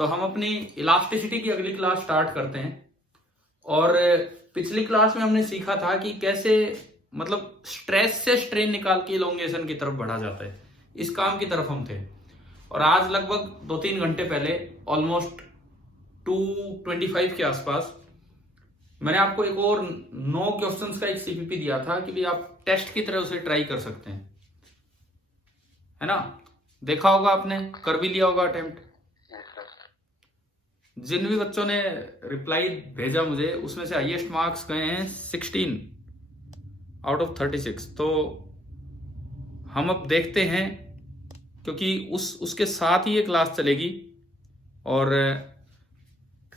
तो हम अपनी इलास्टिसिटी की अगली क्लास स्टार्ट करते हैं। और पिछली क्लास में हमने सीखा था कि कैसे मतलब स्ट्रेस से स्ट्रेन निकाल के इलोंगेशन की तरफ बढ़ा जाता है, इस काम की तरफ हम थे। और आज लगभग 2-3 घंटे पहले ऑलमोस्ट 2:25 के आसपास मैंने आपको एक और 9 क्वेश्चंस का एक सीपीपी दिया था कि भाई आप टेस्ट की तरह उसे ट्राई कर सकते हैं, है ना। देखा होगा आपने, कर भी लिया होगा अटेम्प्ट। जिन भी बच्चों ने रिप्लाई भेजा मुझे उसमें से हाईएस्ट मार्क्स गए हैं 16 आउट ऑफ 36। तो हम अब देखते हैं, क्योंकि उसके साथ ही ये क्लास चलेगी। और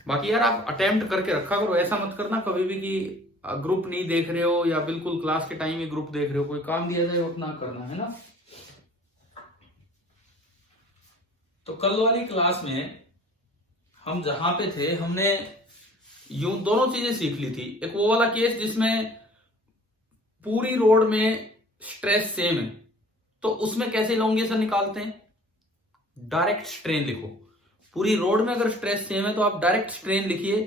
बाकी यार आप अटेम्प्ट करके रखा करो, ऐसा मत करना कभी भी कि ग्रुप नहीं देख रहे हो या बिल्कुल क्लास के टाइम ही ग्रुप देख रहे हो। कोई काम दिया जाए उतना करना, है ना। तो कल वाली क्लास में हम जहां पे थे हमने यूं दोनों चीजें सीख ली थी। एक वो वाला केस जिसमें पूरी रोड में स्ट्रेस सेम है, तो उसमें कैसे इलोंगेशन निकालते हैं। डायरेक्ट स्ट्रेन लिखो। पूरी रोड में अगर स्ट्रेस सेम है तो आप डायरेक्ट स्ट्रेन लिखिए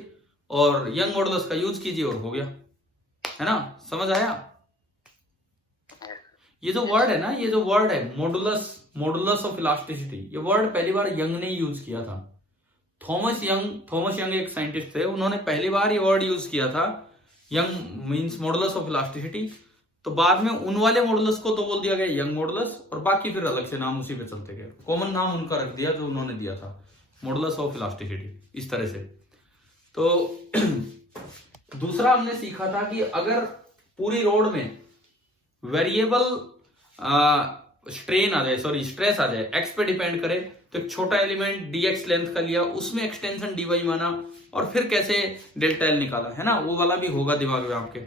और यंग मॉडुलस का यूज कीजिए और हो गया, है ना। समझ आया। ये जो वर्ड है ना, ये जो वर्ड है मॉडुलस ऑफ इलास्टिसिटी, ये वर्ड पहली बार यंग ने यूज किया था। थॉमस यंग एक साइंटिस्ट थे, उन्होंने पहली बार ये वर्ड यूज किया था, young means modulus of elasticity. तो बाद में उन वाले मॉडुलस को तो बोल दिया गया यंग मॉडुलस, और बाकी फिर अलग से नाम उसी पे चलते गए। कॉमन नाम उनका रख दिया जो उन्होंने दिया था, मॉडुलस ऑफ इलास्टिसिटी, इस तरह से। तो दूसरा हमने सीखा था कि अगर पूरी रोड में वेरिएबल स्ट्रेन आ जाए, सॉरी स्ट्रेस आ जाए, एक्स पे डिपेंड करे, तो एक छोटा एलिमेंट dx लेंथ का लिया, उसमें एक्सटेंशन dy माना, और फिर कैसे डेल्टा एल निकाला, है ना। वो वाला भी होगा दिमाग में आपके।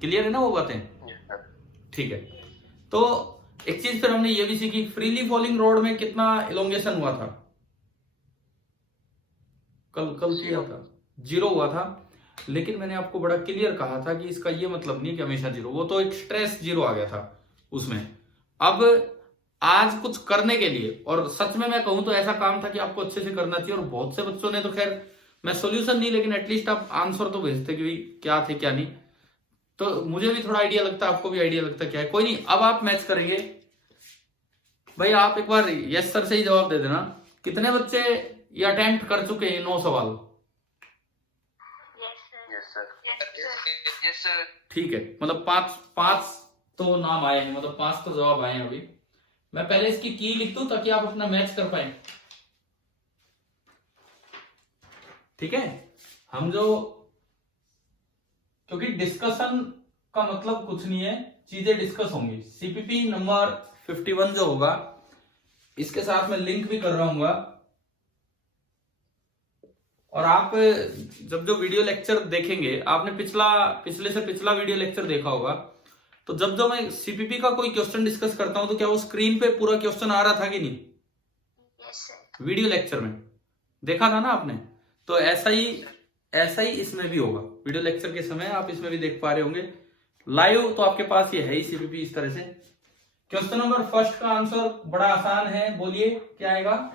क्लियर है ना वो बातें। ठीक है। तो एक चीज फिर हमने ये भी सीखी, फ्रीली फॉलिंग रोड में कितना इलोंगेशन हुआ था। कल किया था 0 हुआ था। लेकिन मैंने आपको बड़ा क्लियर कहा था कि इसका ये मतलब नहीं कि हमेशा 0, वो तो एक स्ट्रेस 0 आ गया था उसमें। अब आज कुछ करने के लिए, और सच में मैं कहूं तो ऐसा काम था कि आपको अच्छे से करना चाहिए। और बहुत से बच्चों ने तो खैर, मैं सोल्यूशन नहीं लेकिन एटलीस्ट आप आंसर तो भेजते कि भाई क्या थे क्या नहीं। तो मुझे भी थोड़ा आइडिया लगता, आपको भी आइडिया लगता क्या है। कोई नहीं, अब आप मैच करेंगे। भाई आप एक बार यस सर से ही जवाब दे देना। कितने बच्चे ये अटेम्प्ट कर चुके हैं 9 सवाल। ठीक है, मतलब पांच तो नाम आए हैं, मतलब 5 तो जवाब आए हैं अभी। मैं पहले इसकी की लिख दूं ताकि आप अपना मैच कर पाए। ठीक है। हम जो, क्योंकि डिस्कशन का मतलब कुछ नहीं है, चीजें डिस्कस होंगी। सीपीपी नंबर 51 जो होगा, इसके साथ मैं लिंक भी कर रहा हूँ। और आप जब जो वीडियो लेक्चर देखेंगे, आपने पिछले से पिछला वीडियो लेक्चर देखा होगा, तो जब मैं सीपीपी का कोई क्वेश्चन डिस्कस करता हूं तो क्या वो स्क्रीन पे पूरा क्वेश्चन आ रहा था कि नहीं। Yes sir. वीडियो लेक्चर में देखा था ना आपने। तो ऐसा ही इसमें भी होगा। वीडियो लेक्चर के समय आप इसमें भी देख पा रहे होंगे। लाइव तो आपके पास ये है ही सीपीपी इस तरह से। क्वेश्चन नंबर फर्स्ट का आंसर बड़ा आसान है, बोलिए क्या आएगा।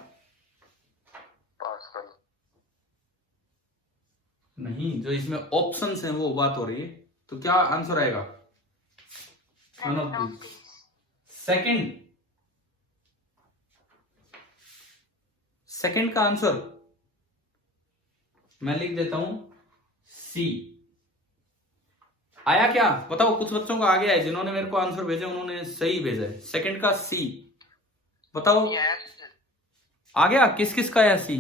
नहीं, जो इसमें ऑप्शंस हैं वो बात हो रही है। तो क्या आंसर आएगा। सेकंड का आंसर मैं लिख देता हूं सी। आया क्या बताओ। कुछ बच्चों को आ गया है, जिन्होंने मेरे को आंसर भेजे उन्होंने सही भेजा है। सेकंड का सी बताओ। आ गया। किस किस का है सी।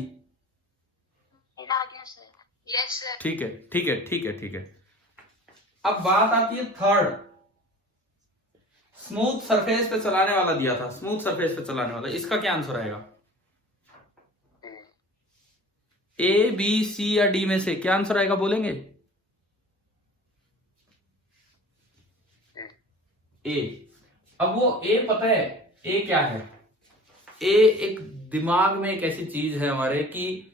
ठीक है। अब बात आती है थर्ड। स्मूथ सरफेस पे चलाने वाला दिया था, स्मूथ सरफेस पे चलाने वाला, इसका क्या आंसर आएगा। ए बी सी या डी में से क्या आंसर आएगा बोलेंगे। ए। अब वो ए पता है ए क्या है। ए एक दिमाग में एक ऐसी चीज है हमारे कि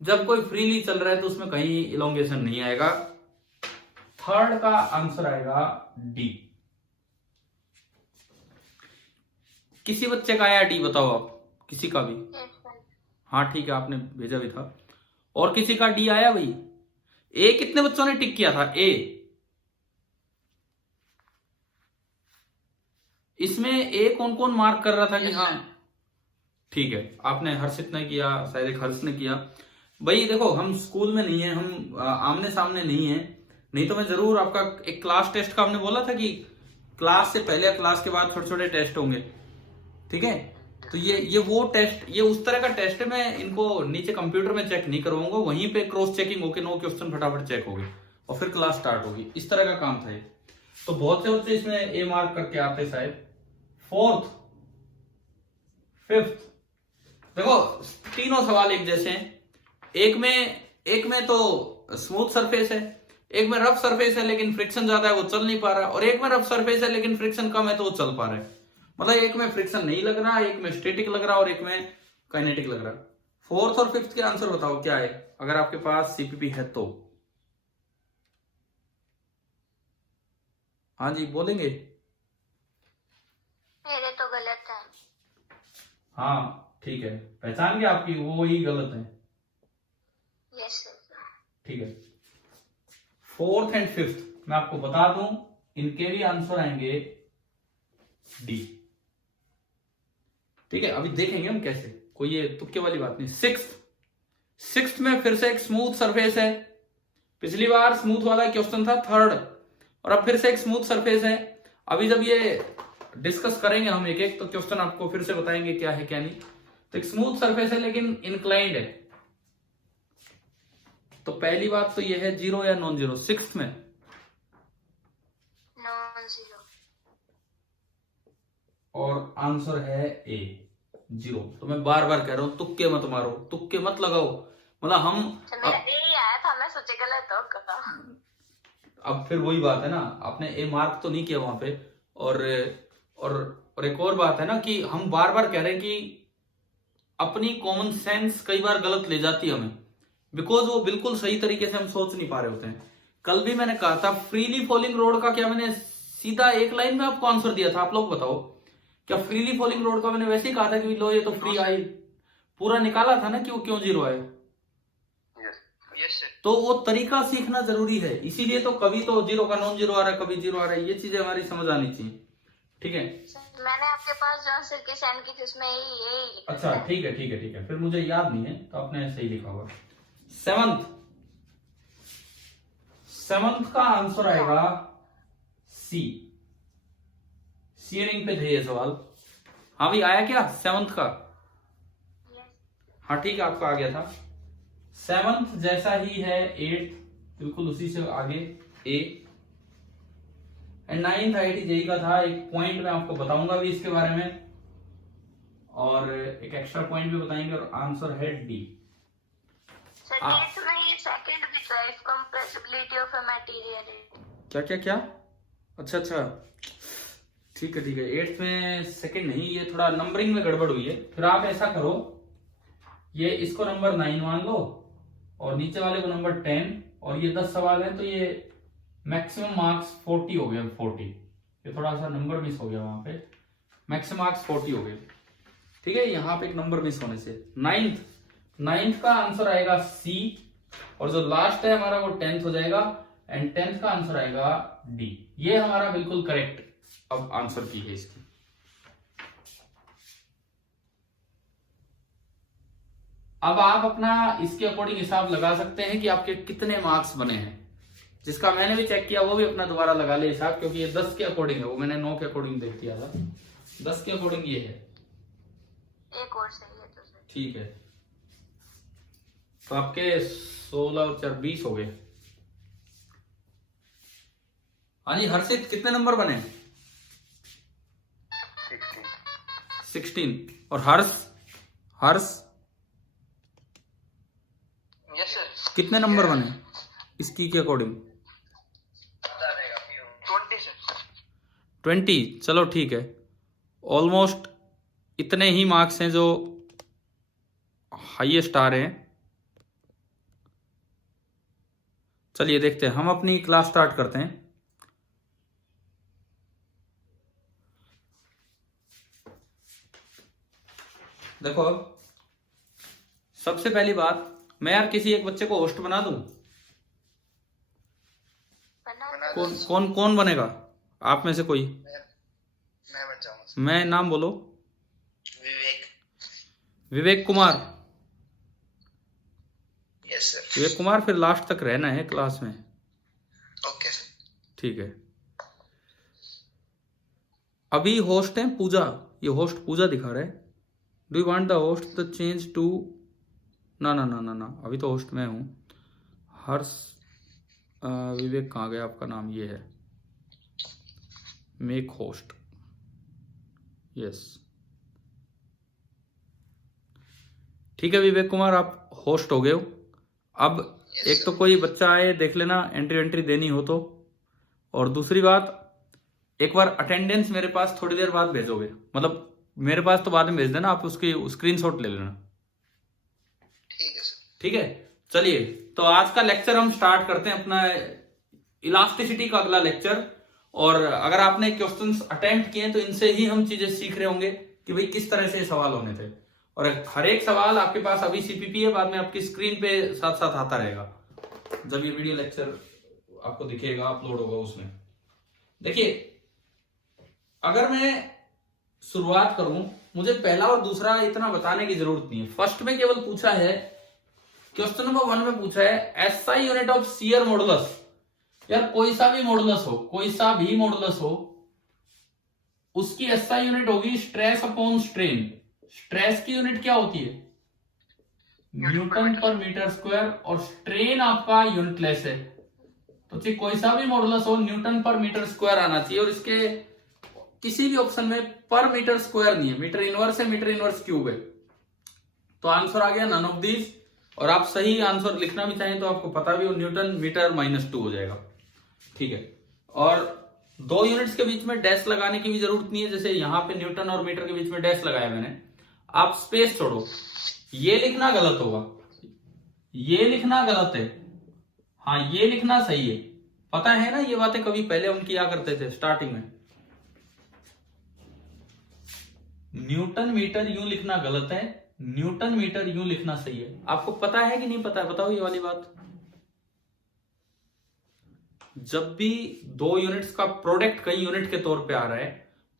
जब कोई फ्रीली चल रहा है तो उसमें कहीं इलोंगेशन नहीं आएगा। थर्ड का आंसर आएगा डी। किसी बच्चे का आया डी बताओ आप, किसी का भी। हाँ ठीक है, आपने भेजा भी था। और किसी का डी आया भाई? ए कितने बच्चों ने टिक किया था? ए इसमें ए कौन कौन मार्क कर रहा था कि हाँ ठीक है? आपने, हर्षित ने किया, शायद एक हर्ष ने किया। भाई देखो, हम स्कूल में नहीं है, हम आमने सामने नहीं है, नहीं तो मैं जरूर आपका एक क्लास टेस्ट का हमने बोला था कि क्लास से पहले या क्लास के बाद छोटे छोटे टेस्ट होंगे, ठीक है? तो ये वो टेस्ट, ये उस तरह का टेस्ट है, मैं इनको नीचे कंप्यूटर में चेक नहीं करवाऊंगा, वहीं पे क्रॉस चेकिंग होके 9 क्वेश्चन फटाफट चेक होगी और फिर क्लास स्टार्ट होगी। इस तरह का काम था ये। तो बहुत से बच्चे इसमें ए मार्क करके आते शायद। फोर्थ, फिफ्थ, देखो तीनों सवाल एक जैसे हैं। एक में तो स्मूथ सरफेस है, एक में रफ सरफेस है लेकिन फ्रिक्शन ज्यादा है वो चल नहीं पा रहा, और एक में रफ सरफेस है लेकिन फ्रिक्शन कम है तो वो चल पा रहा है। मतलब एक में फ्रिक्शन नहीं लग रहा, एक में स्टैटिक लग रहा और एक में काइनेटिक लग रहा। फोर्थ और फिफ्थ के आंसर बताओ क्या है, अगर आपके पास सीपीपी है तो। हाँ जी बोलेंगे? मेरे तो गलत है। हाँ ठीक है, पहचान गया आपकी वो ही गलत है। Yes sir. ठीक है, फोर्थ एंड फिफ्थ मैं आपको बता दूं, इनके भी आंसर आएंगे डी। ठीक है, अभी देखेंगे हम कैसे, कोई ये तुक्के वाली बात नहीं। सिक्स्थ में फिर से एक स्मूथ सरफेस है, पिछली बार स्मूथ वाला क्वेश्चन था थर्ड, और अब फिर से एक स्मूथ सरफेस है। अभी जब ये डिस्कस करेंगे हम एक एक तो क्वेश्चन आपको फिर से बताएंगे क्या है क्या नहीं। तो एक स्मूथ सरफेस है लेकिन इंक्लाइंड है। तो पहली बात तो ये है, जीरो या नॉन जीरो सिक्स्थ में? Non zero. और आंसर है ए, जीरो। तो मैं बार बार कह रहा हूं, तुक्के मत मारो, तुक्के मत लगाओ। मतलब हम मेरा ए ही आया था, मैं सोचे गलत हो कहा। अब फिर वही बात है ना, आपने ए मार्क तो नहीं किया वहां पे। और एक और बात है ना कि हम बार बार कह रहे हैं कि अपनी कॉमन सेंस कई बार गलत ले जाती है हमें, बिकॉज वो बिल्कुल सही तरीके से हम सोच नहीं पा रहे होते हैं। कल भी मैंने कहा था फ्रीली फॉलिंग रोड का, क्या मैंने सीधा एक लाइन में आपको आंसर दिया था? आप लोग बताओ, क्या फ्रीली फॉलिंग रोड का मैंने वैसे ही कहा था कि लो ये तो फ्री आई, पूरा निकाला था ना कि वो क्यों जीरो आए? तो वो तरीका सीखना जरूरी है, इसीलिए तो कभी तो जीरो का नॉन जीरो आ रहा है, कभी जीरो आ रहा है, ये चीजें हमारी समझ आनी चाहिए। ठीक है, मैंने आपके पास जो आंसर की सेंड की थी उसमें यही। अच्छा ठीक है ठीक है ठीक है, फिर मुझे याद नहीं है तो आपने सही लिखा होगा। सेवंथ का आंसर आएगा सी। सीयरिंग पे थे ये सवाल। हाँ भाई आया क्या सेवंथ का? हाँ ठीक है, आपका आ गया था। सेवंथ जैसा ही है एट, बिल्कुल उसी से आगे ए। एंड नाइन्थ आईआईटी जेई का था, एक पॉइंट मैं आपको बताऊंगा भी इसके बारे में, और एक एक्स्ट्रा पॉइंट भी बताएंगे, और आंसर है डी। सेकंड भी था, if compressibility of a material. क्या क्या क्या? अच्छा अच्छा ठीक है ठीक है, एट्थ में सेकंड नहीं, ये थोड़ा नंबरिंग में गड़बड़ हुई है। फिर आप ऐसा करो, ये इसको नंबर 9 मान लो और नीचे वाले को नंबर 10, और ये 10 सवाल है तो ये मैक्सिमम मार्क्स 40 हो गए। 40, ये थोड़ा सा नंबर मिस हो गया वहां पे, मैक्सिमम मार्क्स 40 हो गए। ठीक है, यहाँ पे एक नंबर मिस होने से नाइन्थ का आंसर आएगा सी, और जो लास्ट है हमारा वो 10th हो जाएगा, एंड 10th का आंसर आएगा डी। ये हमारा बिल्कुल करेक्ट अब आंसर की है इसकी। अब आप अपना इसके अकॉर्डिंग हिसाब लगा सकते हैं कि आपके कितने मार्क्स बने हैं। जिसका मैंने भी चेक किया वो भी अपना दोबारा लगा ले हिसाब, क्योंकि ये 10 के अकॉर्डिंग है, वो मैंने 9 के अकॉर्डिंग देख किया था। 10 के अकॉर्डिंग ये है, एक और सही है तो सही। ठीक है, तो आपके 16 और 4 20 हो गए। हाँ जी हर्षित, कितने नंबर बने? 16। और हर्ष यस सर। कितने नंबर बने इसकी के अकॉर्डिंग? 20। चलो ठीक है, ऑलमोस्ट इतने ही मार्क्स हैं जो हाईएस्ट आ रहे हैं। चलिए देखते हैं, हम अपनी क्लास स्टार्ट करते हैं। देखो सबसे पहली बात, मैं यार किसी एक बच्चे को होस्ट बना दूं? बना कौन कौन कौन बनेगा आप में से कोई? मैं बन जाऊंगा। मैं नाम बोलो। विवेक। विवेक कुमार। Yes sir. विवेक कुमार, फिर लास्ट तक रहना है क्लास में। Okay sir. ठीक है। अभी होस्ट है पूजा, ये होस्ट पूजा दिखा रहा है। Do you want the host the change too? ना ना ना ना ना, अभी तो होस्ट मैं हूँ। हर्ष विवेक कहाँ गया आपका नाम? ये है मेक होस्ट। यस ठीक है विवेक कुमार, आप होस्ट हो गए हो। अब एक तो कोई बच्चा आए देख लेना, एंट्री देनी हो तो। और दूसरी बात, एक बार अटेंडेंस मेरे पास थोड़ी देर बाद भेजोगे, मतलब मेरे पास तो बाद में भेज देना, आप उसकी स्क्रीनशॉट ले लेना। ठीक है सर। ठीक है, चलिए तो आज का लेक्चर हम स्टार्ट करते हैं, अपना इलास्टिसिटी का अगला लेक्चर। और अगर आपने क्वेश्चंस अटेम्प्ट किए तो इनसे ही हम चीजें सीख रहे होंगे कि भाई किस तरह से सवाल होने थे। और हर एक सवाल आपके पास अभी सीपीपी है, बाद में आपकी स्क्रीन पे साथ साथ आता रहेगा जब ये वीडियो लेक्चर आपको दिखेगा, अपलोड होगा उसमें। देखिए, अगर मैं शुरुआत करूं, मुझे पहला और दूसरा इतना बताने की जरूरत नहीं है। फर्स्ट में केवल पूछा है, क्वेश्चन नंबर 1 में पूछा है SI unit of shear modulus. यार कोई सा भी मॉडुलस हो, कोई सा भी मॉडुलस हो, उसकी एसआई यूनिट होगी स्ट्रेस अपॉन स्ट्रेन। स्ट्रेस की यूनिट क्या होती है? न्यूटन पर मीटर स्क्वायर। और स्ट्रेन आपका यूनिटलेस है, तो चाहिए कोई सा भी मॉडुलस हो, न्यूटन पर मीटर स्क्वायर आना चाहिए। और इसके किसी भी ऑप्शन में पर मीटर स्क्वायर नहीं है, मीटर इनवर्स है, मीटर इनवर्स क्यूब है। तो आंसर आ गया नन ऑफ दीज। और आप सही आंसर लिखना भी चाहें तो आपको पता भी हो, न्यूटन मीटर -2 हो जाएगा। ठीक है, और 2 यूनिट्स के बीच में डैश लगाने की भी जरूरत नहीं है, जैसे यहां पे न्यूटन और मीटर के बीच में डैश लगाया मैंने। आप स्पेस छोड़ो, ये लिखना गलत होगा, ये लिखना गलत है, हाँ ये लिखना सही है। पता है ना, ये बातें कभी पहले हम किया करते थे स्टार्टिंग में। न्यूटन मीटर यूं लिखना गलत है, न्यूटन मीटर यूं लिखना सही है। आपको पता है कि नहीं पता है? बताओ ये वाली बात। जब भी 2 यूनिट्स का प्रोडक्ट कई यूनिट के तौर पे आ रहा है,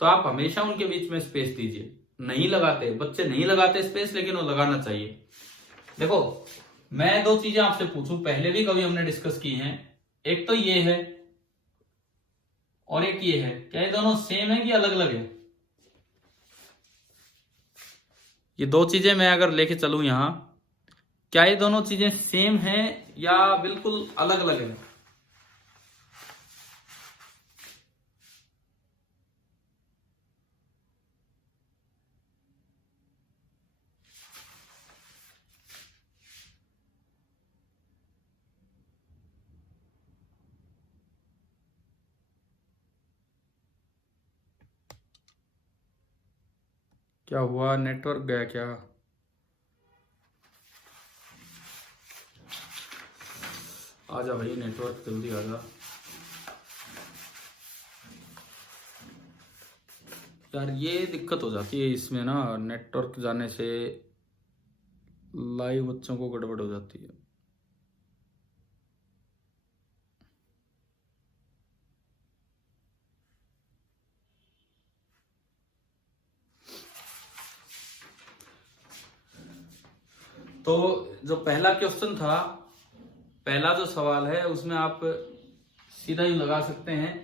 तो आप हमेशा उनके बीच में स्पेस दीजिए। नहीं लगाते बच्चे, नहीं लगाते स्पेस, लेकिन वो लगाना चाहिए। देखो, मैं 2 चीजें आपसे पूछूं, पहले भी कभी हमने डिस्कस की हैं। एक तो ये है और एक ये है, क्या ये दोनों सेम है कि अलग अलग है? ये 2 चीजें मैं अगर लेके चलूं यहां, क्या ये दोनों चीजें सेम हैं या बिल्कुल अलग अलग है? क्या हुआ, नेटवर्क गया क्या? आजा भाई, नेटवर्क जल्दी आजा यार। ये दिक्कत हो जाती है इसमें ना, नेटवर्क जाने से लाइव बच्चों को गड़बड़ हो जाती है। तो जो पहला क्वेश्चन था, पहला जो सवाल है, उसमें आप सीधा ही लगा सकते हैं।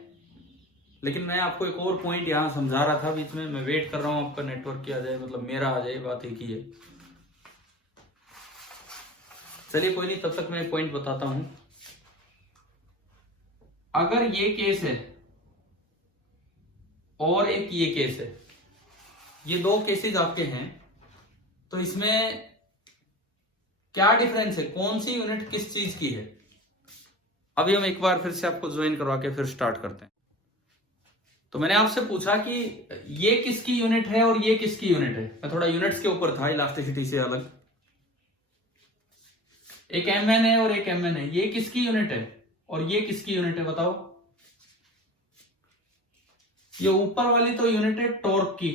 लेकिन मैं आपको एक और पॉइंट यहां समझा रहा था बीच में, मैं वेट कर रहा हूं आपका नेटवर्क की आ जाए, मतलब मेरा आ जाए, बात एक ही है। चलिए कोई नहीं, तब तक मैं एक पॉइंट बताता हूं। अगर ये केस है और एक ये केस है, ये 2 केसेस आपके हैं, तो इसमें क्या डिफरेंस है, कौन सी यूनिट किस चीज की है? अभी हम एक बार फिर से आपको ज्वाइन करवा के फिर स्टार्ट करते हैं। तो मैंने आपसे पूछा कि ये किसकी यूनिट है और ये किसकी यूनिट है। मैं थोड़ा यूनिट्स के ऊपर था, इलास्टिसिटी से अलग। एक mn है और एक mn है, ये किसकी यूनिट है और ये किसकी यूनिट है बताओ? ये ऊपर वाली तो यूनिट है टॉर्क की।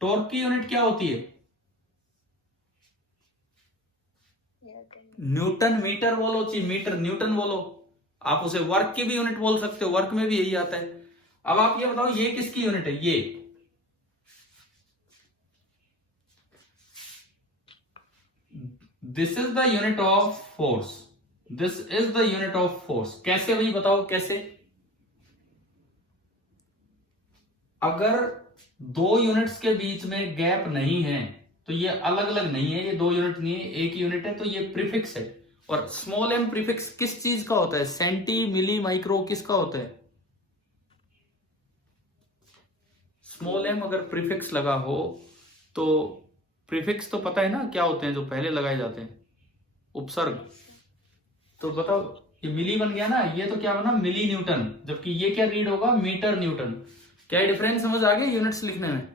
टॉर्क की यूनिट क्या होती है? न्यूटन मीटर बोलो, चाहे मीटर न्यूटन बोलो, आप उसे वर्क की भी यूनिट बोल सकते हो, वर्क में भी यही आता है। अब आप ये बताओ ये किसकी यूनिट है? ये this is the unit of force, this is the unit of force. कैसे भाई बताओ कैसे? अगर दो यूनिट्स के बीच में गैप नहीं है तो ये अलग अलग नहीं है, ये दो यूनिट नहीं है, एक यूनिट है, तो ये प्रीफिक्स है। और स्मॉल एम प्रीफिक्स किस चीज का होता है? सेंटी, मिली, माइक्रो, किसका होता है? स्मॉल एम अगर प्रीफिक्स लगा हो तो प्रीफिक्स तो पता है ना क्या होते हैं जो पहले लगाए जाते हैं? उपसर्ग। तो बताओ ये मिली बन गया ना, ये तो क्या बना? मिली न्यूटन, जबकि ये क्या रीड होगा? Metre Newton. क्या डिफरेंस समझ आ गया यूनिट्स लिखने में?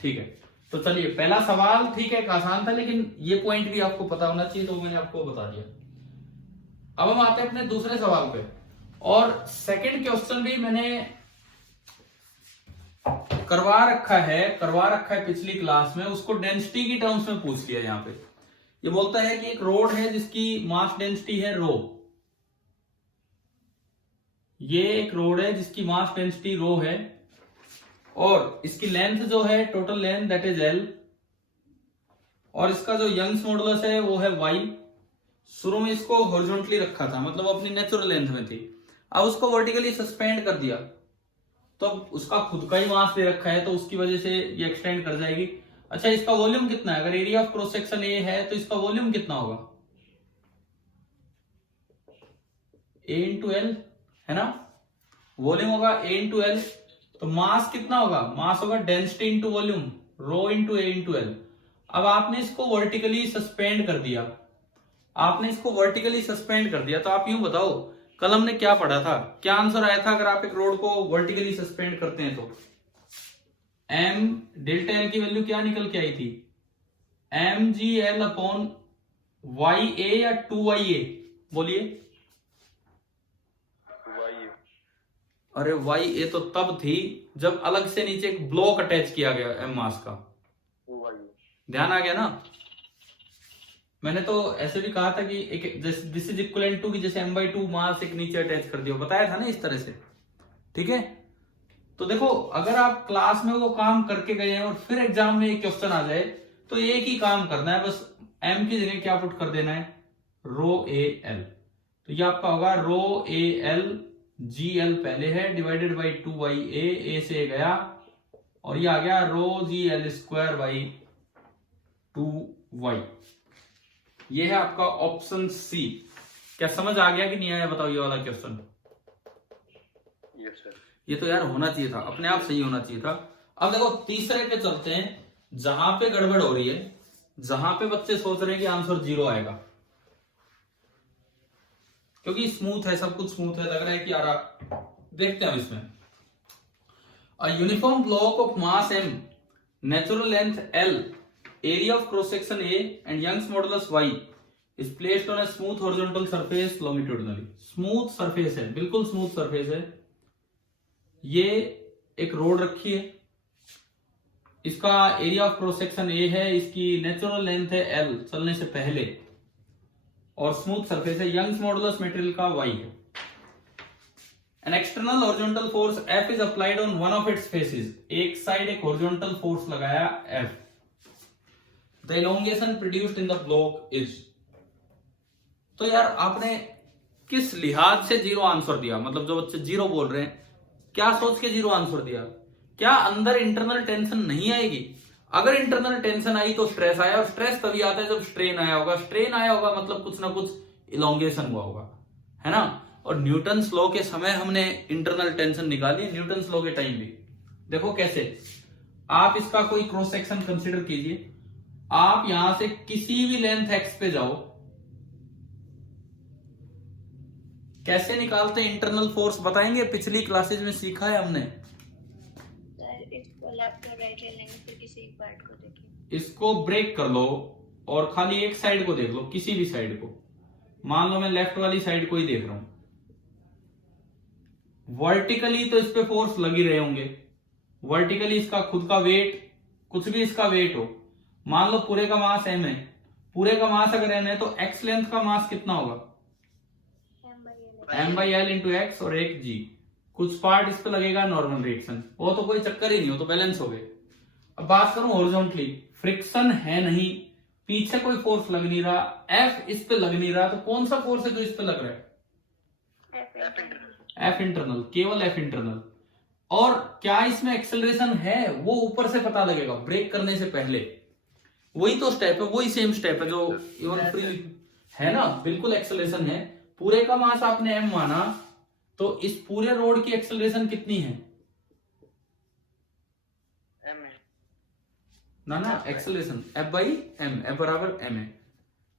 ठीक है, तो चलिए पहला सवाल ठीक है आसान था, लेकिन ये पॉइंट भी आपको पता होना चाहिए तो मैंने आपको बता दिया। अब हम आते हैं अपने दूसरे सवाल पे, और सेकंड क्वेश्चन भी मैंने करवा रखा है पिछली क्लास में, उसको डेंसिटी की टर्म्स में पूछ लिया। यहाँ पे ये बोलता है कि एक रोड है जिसकी मास डेंसिटी है रो, ये एक रोड है जिसकी मास डेंसिटी रो है, और इसकी लेंथ जो है total length that is L, और इसका जो यंग्स मॉडुलस है वो है वाई। शुरू में इसको हॉरिजॉन्टली रखा था, मतलब अपनी नेचुरल लेंथ में थी, अब उसको वर्टिकली सस्पेंड कर दिया, तो उसका खुद का ही मास दे रखा है तो उसकी वजह से ये एक्सटेंड कर जाएगी। अच्छा, इसका वॉल्यूम कितना है? अगर area of cross section A है तो इसका वॉल्यूम कितना होगा? ए इंटू एल है ना, वॉल्यूम होगा ए इंटू एल। तो मास कितना होगा? मास होगा density into volume, rho into ए इंटू एल। अब आपने इसको वर्टिकली सस्पेंड कर दिया, तो आप यूं बताओ कल हमने क्या पढ़ा था, क्या आंसर आया था अगर आप एक रोड को वर्टिकली सस्पेंड करते हैं तो? एम डेल्टा एल की वैल्यू क्या निकल के आई थी? M G L upon Y A या 2y ए? बोलिए। अरे वाई ए तो तब थी जब अलग से नीचे एक ब्लॉक अटैच किया गया एम मास का, ध्यान आ गया ना? मैंने तो ऐसे भी कहा था कि एक दिस इज इक्वल टू कि जैसे m/2 मास एक नीचे अटैच कर दिया, बताया था ना इस तरह से। ठीक है, तो देखो अगर आप क्लास में वो काम करके गए हैं और फिर एग्जाम में एक क्वेश्चन आ जाए तो एक ही काम करना है, बस m की जगह क्या पुट कर देना है? रो ए एल। तो ये आपका होगा रो ए एल, जी एल पहले है, डिवाइडेड बाई 2y ए से गया, और ये आ गया rho G L square by 2y। ये है आपका ऑप्शन सी। क्या समझ आ गया कि नहीं आया बताओ ये वाला क्वेश्चन? Yes sir. ये तो यार होना चाहिए था, अपने आप सही होना चाहिए था। अब देखो तीसरे पे चलते हैं, जहां पे गड़बड़ हो रही है, जहां पे बच्चे सोच रहे हैं कि आंसर 0 आएगा, क्योंकि स्मूथ है, सब कुछ स्मूथ है, लग रहा है कि यार देखते हैं इसमें। A uniform block of mass m, natural length l, area of cross section A and Young's modulus y is placed on a smooth horizontal surface longitudinally. Smooth surface है, बिल्कुल स्मूथ सरफेस है। ये एक रोड रखी है, इसका area of cross section A है, इसकी नेचुरल लेंथ है L चलने से पहले, और स्मूथ सरफेस है। यंग्स मॉडुलस मटेरियल का y है। An external horizontal force F is applied on one of its faces. एक साइड एक horizontal force लगाया F. The elongation produced in the block is. तो यार आपने किस लिहाज से 0 आंसर दिया? मतलब जो बच्चे 0 बोल रहे हैं, क्या सोच के 0 आंसर दिया? क्या अंदर इंटरनल टेंशन नहीं आएगी? अगर इंटरनल टेंशन आई तो स्ट्रेस आया, और स्ट्रेस तभी आता है जब स्ट्रेन आया होगा। स्ट्रेन आया होगा मतलब कुछ ना कुछ इलोंगेशन हुआ होगा, है ना? और न्यूटन लॉ के समय हमने इंटरनल टेंशन निकाली, न्यूटन लॉ के टाइम भी। देखो कैसे, आप इसका कोई क्रॉस सेक्शन कंसीडर कीजिए, आप यहां से किसी भी लेंथ एक्स पे जाओ, कैसे निकालते हैं इंटरनल फोर्स बताएंगे? पिछली क्लासेस में सीखा है हमने। इसको लेफ्ट और राइट ले लेंगे, फिर किसी एक पार्ट को देखिए। इसको ब्रेक कर लो और खाली एक साइड को देख लो, किसी भी साइड को। मान लो मैं लेफ्ट वाली साइड को ही देख रहा हूं, वर्टिकली तो इस पे फोर्स लग ही रहे होंगे, वर्टिकली इसका खुद का वेट, कुछ भी इसका वेट हो, मान लो पूरे का मास m है, पूरे का मास अगर n है तो x लेंथ का मास कितना होगा, m/l इंटू एक्स और एक g। कुछ पार्ट इस पे लगेगा नॉर्मल रिएक्शन, वो तो कोई चक्कर ही नहीं, हो तो बैलेंस हो गए। अब बात करूं हॉरिजॉन्टली, फ्रिक्शन है नहीं, पीछे कोई फोर्स लग नहीं रहा, F इस पे लग नहीं रहा, तो कौन सा फोर्स है जो इस पे लग रहा है, F इंटरनल, केवल F इंटरनल। और क्या इसमें एक्सेलरेशन है, वो ऊपर से पता लगेगा ब्रेक करने से पहले। वही तो स्टेप है, वही सेम स्टेप है जो इवन फ्री है ना, बिल्कुल एक्सेलरेशन है। पूरे का मास आपने m माना, तो इस पूरे रोड की एक्सेलरेशन कितनी है, ना एक्सेलरेशन F/m, F बराबर m है।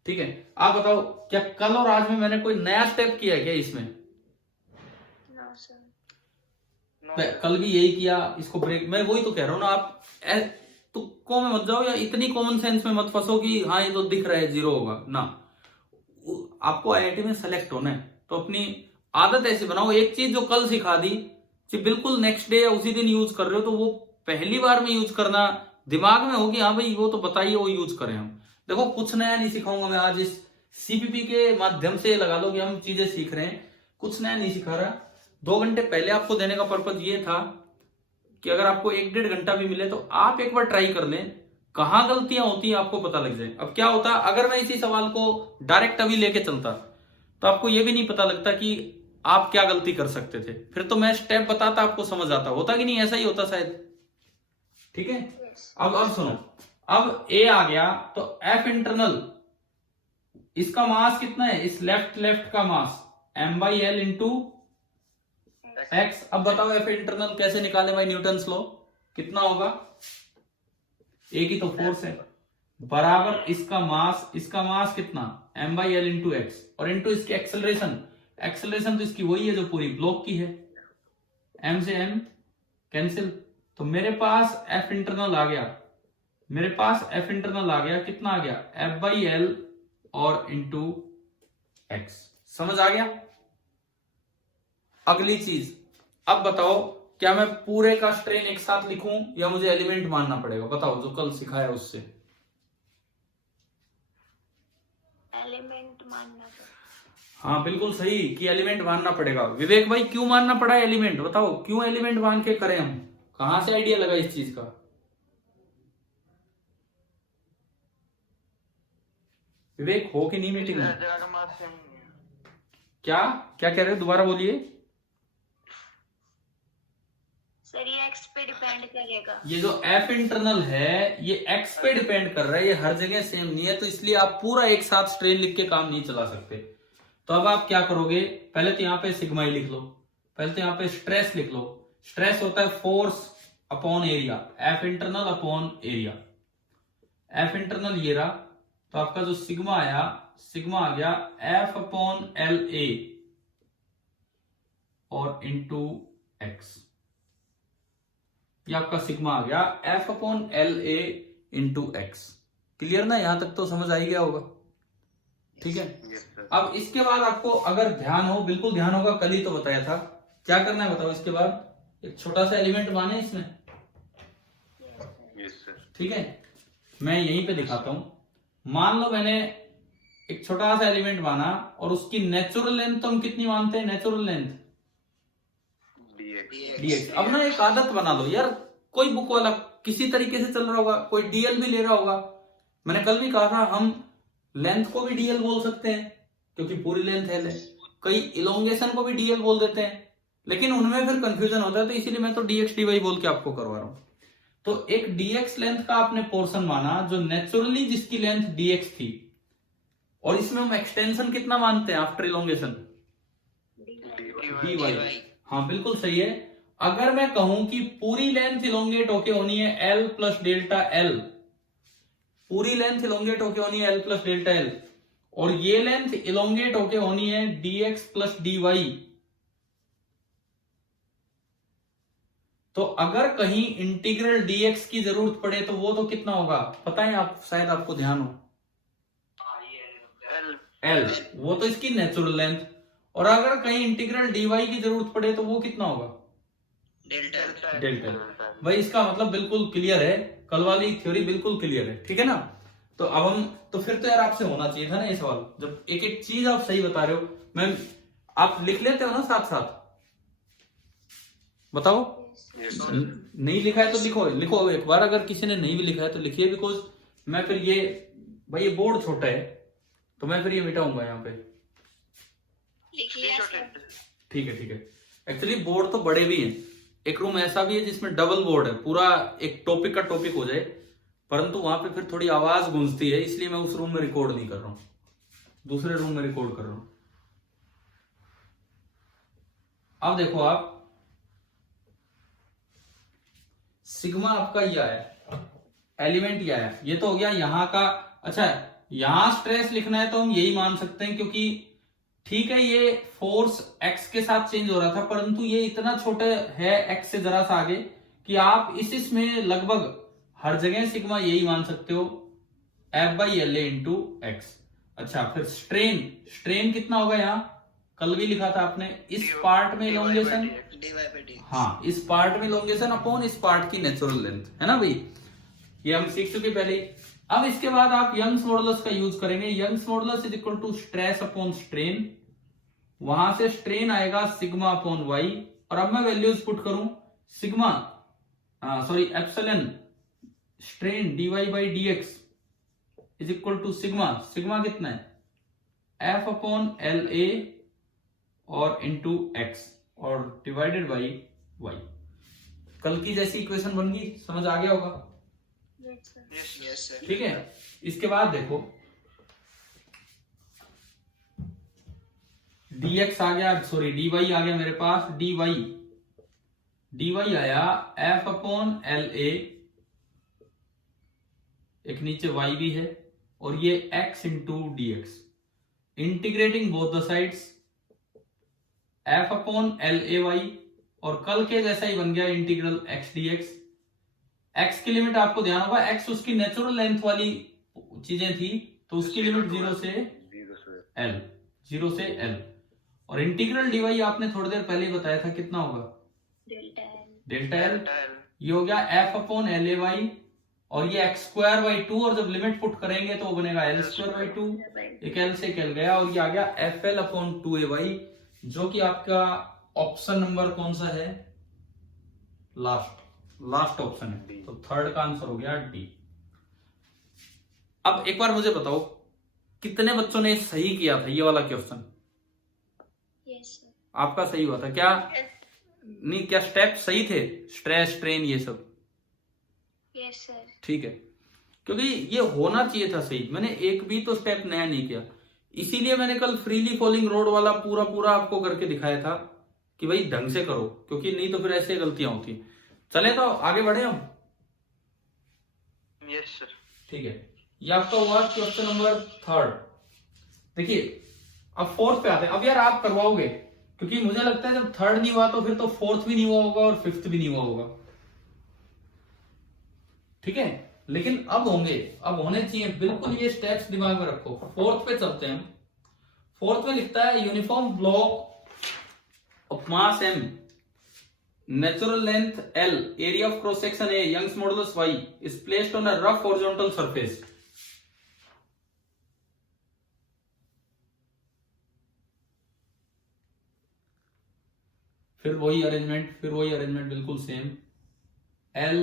ठीक है, आप बताओ क्या कल और आज में मैंने कोई नया स्टेप किया है क्या इसमें? No sir. कल भी यही किया, इसको ब्रेक, मैं वही तो कह रहा हूँ ना, आप तुक्कों में मत जाओ या इतनी कॉमन सेंस में मत फंसो कि हाँ ये तो दिख रहा है जीरो होगा ना। आपको IIT में सेलेक्ट होना है तो अपनी आदत ऐसी बनाओ, एक चीज जो कल सिखा दी कि बिल्कुल नेक्स्ट डे या उसी दिन यूज कर रहे हो, तो वो पहली बार में यूज करना दिमाग में हो कि हाँ भाई वो तो बताइए, वो यूज करें हम। देखो कुछ नया नहीं सिखाऊंगा मैं आज, इस CPP के माध्यम से लगा लो कि हम चीजें सीख रहे हैं, कुछ नया नहीं सिखा रहा। 2 घंटे पहले आपको देने का पर्पज ये था कि अगर आपको 1-1.5 घंटा भी मिले तो आप एक बार ट्राई कर लें, कहां गलतियां होती हैं आपको पता लग जाए। अब क्या होता अगर मैं इसी सवाल को डायरेक्ट अभी लेके चलता तो आपको ये भी नहीं पता लगता कि आप क्या गलती कर सकते थे, फिर तो मैं स्टेप बताता आपको समझ आता, होता कि नहीं, ऐसा ही होता शायद। ठीक है, अब सुनो, अब A आ गया तो F इंटरनल, इसका मास कितना है, इस लेफ्ट का मास m/l इंटू एक्स। अब बताओ F इंटरनल कैसे निकाले भाई, न्यूटन्स लॉ कितना होगा, एक ही तो फोर्स है, बराबर इसका मास कितना m/l इंटू एक्स और इंटू इसकी एक्सेलरेशन तो इसकी वही है जो पूरी ब्लॉक की है, m से m कैंसिल, तो मेरे पास F इंटरनल आ गया, कितना आ गया F/l और इंटू एक्स। समझ आ गया? अगली चीज, अब बताओ क्या मैं पूरे का स्ट्रेन एक साथ लिखूं या मुझे एलिमेंट मानना पड़ेगा, बताओ जो कल सिखाया उससे। एलिमेंट मानना पड़ेगा। हाँ बिल्कुल सही कि एलिमेंट मानना पड़ेगा। विवेक भाई क्यों मानना पड़ा एलिमेंट, बताओ क्यों एलिमेंट मान के करें हम, कहां से आइडिया लगा इस चीज का? विवेक हो कि नहीं मीटिंग में? क्या कह रहे हो, दोबारा बोलिए। सर ये एक्स पे डिपेंड करेगा। ये जो F इंटरनल है ये x पे डिपेंड कर रहा है, ये हर जगह सेम नहीं है, तो इसलिए आप पूरा एक साथ स्ट्रेन लिख के काम नहीं चला सकते। तो अब आप क्या करोगे, पहले तो यहाँ पे सिग्मा ही लिख लो, पहले तो यहाँ पे स्ट्रेस लिख लो। स्ट्रेस होता है force upon area, F internal upon area. F internal ये रहा, तो आपका जो सिग्मा आ गया F अपॉन LA और इंटू एक्स, ये आपका सिग्मा आ गया F upon LA into x. Clear ना, यहां तक तो समझ आ ही गया होगा। ठीक है, अब इसके बाद आपको अगर ध्यान हो, बिल्कुल ध्यान होगा, कल ही तो बताया था क्या करना है, बताओ। इसके बाद एक छोटा सा एलिमेंट माने इसमें, ठीक है, मैं यहीं पे दिखाता हूं। मान लो मैंने एक छोटा सा एलिमेंट माना और उसकी नेचुरल लेंथ तो हम कितनी मानते हैं, नेचुरल लेंथ dx। अब ना एक आदत बना लो यार, कोई बुक वाला किसी तरीके से चल रहा होगा, कोई dl भी ले रहा होगा। मैंने कल भी कहा था हम लेंथ को भी dl बोल सकते हैं क्योंकि पूरी लेंथ है, कई इलोंगेशन को भी dl बोल देते हैं, लेकिन उनमें फिर कंफ्यूजन होता है, तो इसीलिए मैं तो dx dy बोल के आपको करवा रहा हूं। तो एक dx लेंथ का आपने पोर्शन माना जो नेचुरली जिसकी लेंथ dx थी, और इसमें हम एक्सटेंशन कितना मानते हैं आफ्टर इलोंगेशन, dy। हाँ बिल्कुल सही है। अगर मैं कहूं कि पूरी लेंथ इलोंगेट होके होनी है l प्लस डेल्टा l, पूरी लेंथ इलोंगेट होके होनी है l प्लस डेल्टा l, और ये लेंथ इलोंगेट होके होनी है dx प्लस dy, तो अगर कहीं इंटीग्रल dx की जरूरत पड़े तो वो तो कितना होगा पता है आप, शायद आपको ध्यान हो, l, वो तो इसकी नेचुरल लेंथ, और अगर कहीं इंटीग्रल dy की जरूरत पड़े तो वो कितना होगा, डेल्टा। भाई इसका मतलब बिल्कुल क्लियर है, कल वाली थ्योरी बिल्कुल क्लियर है, ठीक है ना। तो अब हम तो फिर तो यार आपसे होना चाहिए था ना ये सवाल, जब एक एक चीज आप सही बता रहे हो। मैम आप लिख लेते हो ना साथ साथ, बताओ। नहीं लिखा है तो लिखो, लिखो एक बार, अगर किसी ने नहीं भी लिखा है तो लिखिए, बिकॉज मैं फिर ये भाई ये बोर्ड छोटा है तो मैं फिर ये मिटाऊंगा यहाँ पे। लिख लिया सर। ठीक है ठीक है। एक्चुअली बोर्ड तो बड़े भी हैं, एक रूम ऐसा भी है जिसमें डबल बोर्ड है, पूरा एक टॉपिक का टॉपिक हो जाए, परंतु वहां पे फिर थोड़ी आवाज गूंजती है, इसलिए मैं उस रूम में रिकॉर्ड नहीं कर रहा हूं, दूसरे रूम में रिकॉर्ड कर रहा हूं। अब देखो आप, सिग्मा आपका ये आया, एलिमेंट ये आया, ये तो हो गया यहाँ का। अच्छा यहां स्ट्रेस लिखना है तो हम यही मान सकते हैं, क्योंकि ठीक है ये फोर्स एक्स के साथ चेंज हो रहा था, परंतु ये इतना छोटा है एक्स से जरा सा आगे कि आप इसमें लगभग हर जगह सिग्मा यही मान सकते हो, F by L A into x. अच्छा फिर स्ट्रेन, स्ट्रेन कितना होगा यहाँ, कल भी लिखा था आपने, इस पार्ट में इलोंगेशन, हाँ इस पार्ट में इलोंगेशन अपॉन इस पार्ट की नेचुरल लेंथ, है ना भाई, ये हम सीख चुके पहले। अब इसके बाद आप यंग्स मॉडुलस का यूज करेंगे, Young's modulus is equal to stress upon strain, वहां से स्ट्रेन आएगा सिग्मा अपॉन वाई, और अब मैं वैल्यूज पुट करूं, sigma sorry epsilon strain dy by d x is equal to sigma, sigma कितना है एफ अपॉन एल ए और इंटू एक्स और डिवाइडेड बाई वाई। कल की जैसी इक्वेशन बन गई, समझ आ गया होगा, यस सर। ठीक है। इसके बाद देखो dx आ गया, सॉरी dy आ गया मेरे पास, dy आया f अपॉन एल ए, एक नीचे y भी है, और ये x into d x, integrating both the sides f upon l a y, और कल के जैसा ही बन गया integral x d x. x की लिमिट आपको ध्यान होगा, x उसकी नेचुरल लेंथ वाली चीजें थी तो उसकी लिमिट 0 से l, 0 से l, और इंटीग्रल dy आपने थोड़ी देर पहले ही बताया था कितना होगा, डेल्टा एल, ये हो गया f upon l a y, और ये एक्स स्क्वायर बाई 2, और जब लिमिट पुट करेंगे तो वो बनेगा एल स्क्वायर बाई 2, एक एल से एक एल गया, और ये आ गया एफ एल अपॉन 2 ए वाई, जो कि आपका ऑप्शन नंबर कौन सा है, लास्ट ऑप्शन है, तो थर्ड का आंसर हो गया डी। अब एक बार मुझे बताओ कितने बच्चों ने सही किया था ये वाला क्वेश्चन, आपका सही हुआ था क्या, नहीं क्या स्टेप सही थे, स्ट्रेस स्ट्रेन ये सब, यस सर। ठीक है, क्योंकि ये होना चाहिए था सही, मैंने एक भी तो स्टेप नया नहीं किया, इसीलिए मैंने कल फ्रीली फॉलिंग रोड वाला पूरा पूरा आपको करके दिखाया था कि भाई ढंग से करो, क्योंकि नहीं तो फिर ऐसे गलतियां होती। चले तो आगे बढ़े हम, यस सर। ठीक है, ये आपका हुआ क्वेश्चन नंबर 3। देखिए अब 4th पे आते हैं। अब यार आप करवाओगे, क्योंकि मुझे लगता है जब 3rd नहीं हुआ तो फिर तो 4th भी नहीं हुआ होगा और 5th भी नहीं हुआ होगा, ठीक है, लेकिन अब होंगे, अब होने चाहिए बिल्कुल, ये स्टेप्स दिमाग में रखो। 4th पे चलते हैं। 4th में लिखता है uniform block of mass m, natural length L, area of cross section A, Young's modulus Y is placed on a rough horizontal surface. फिर वही अरेंजमेंट बिल्कुल सेम, L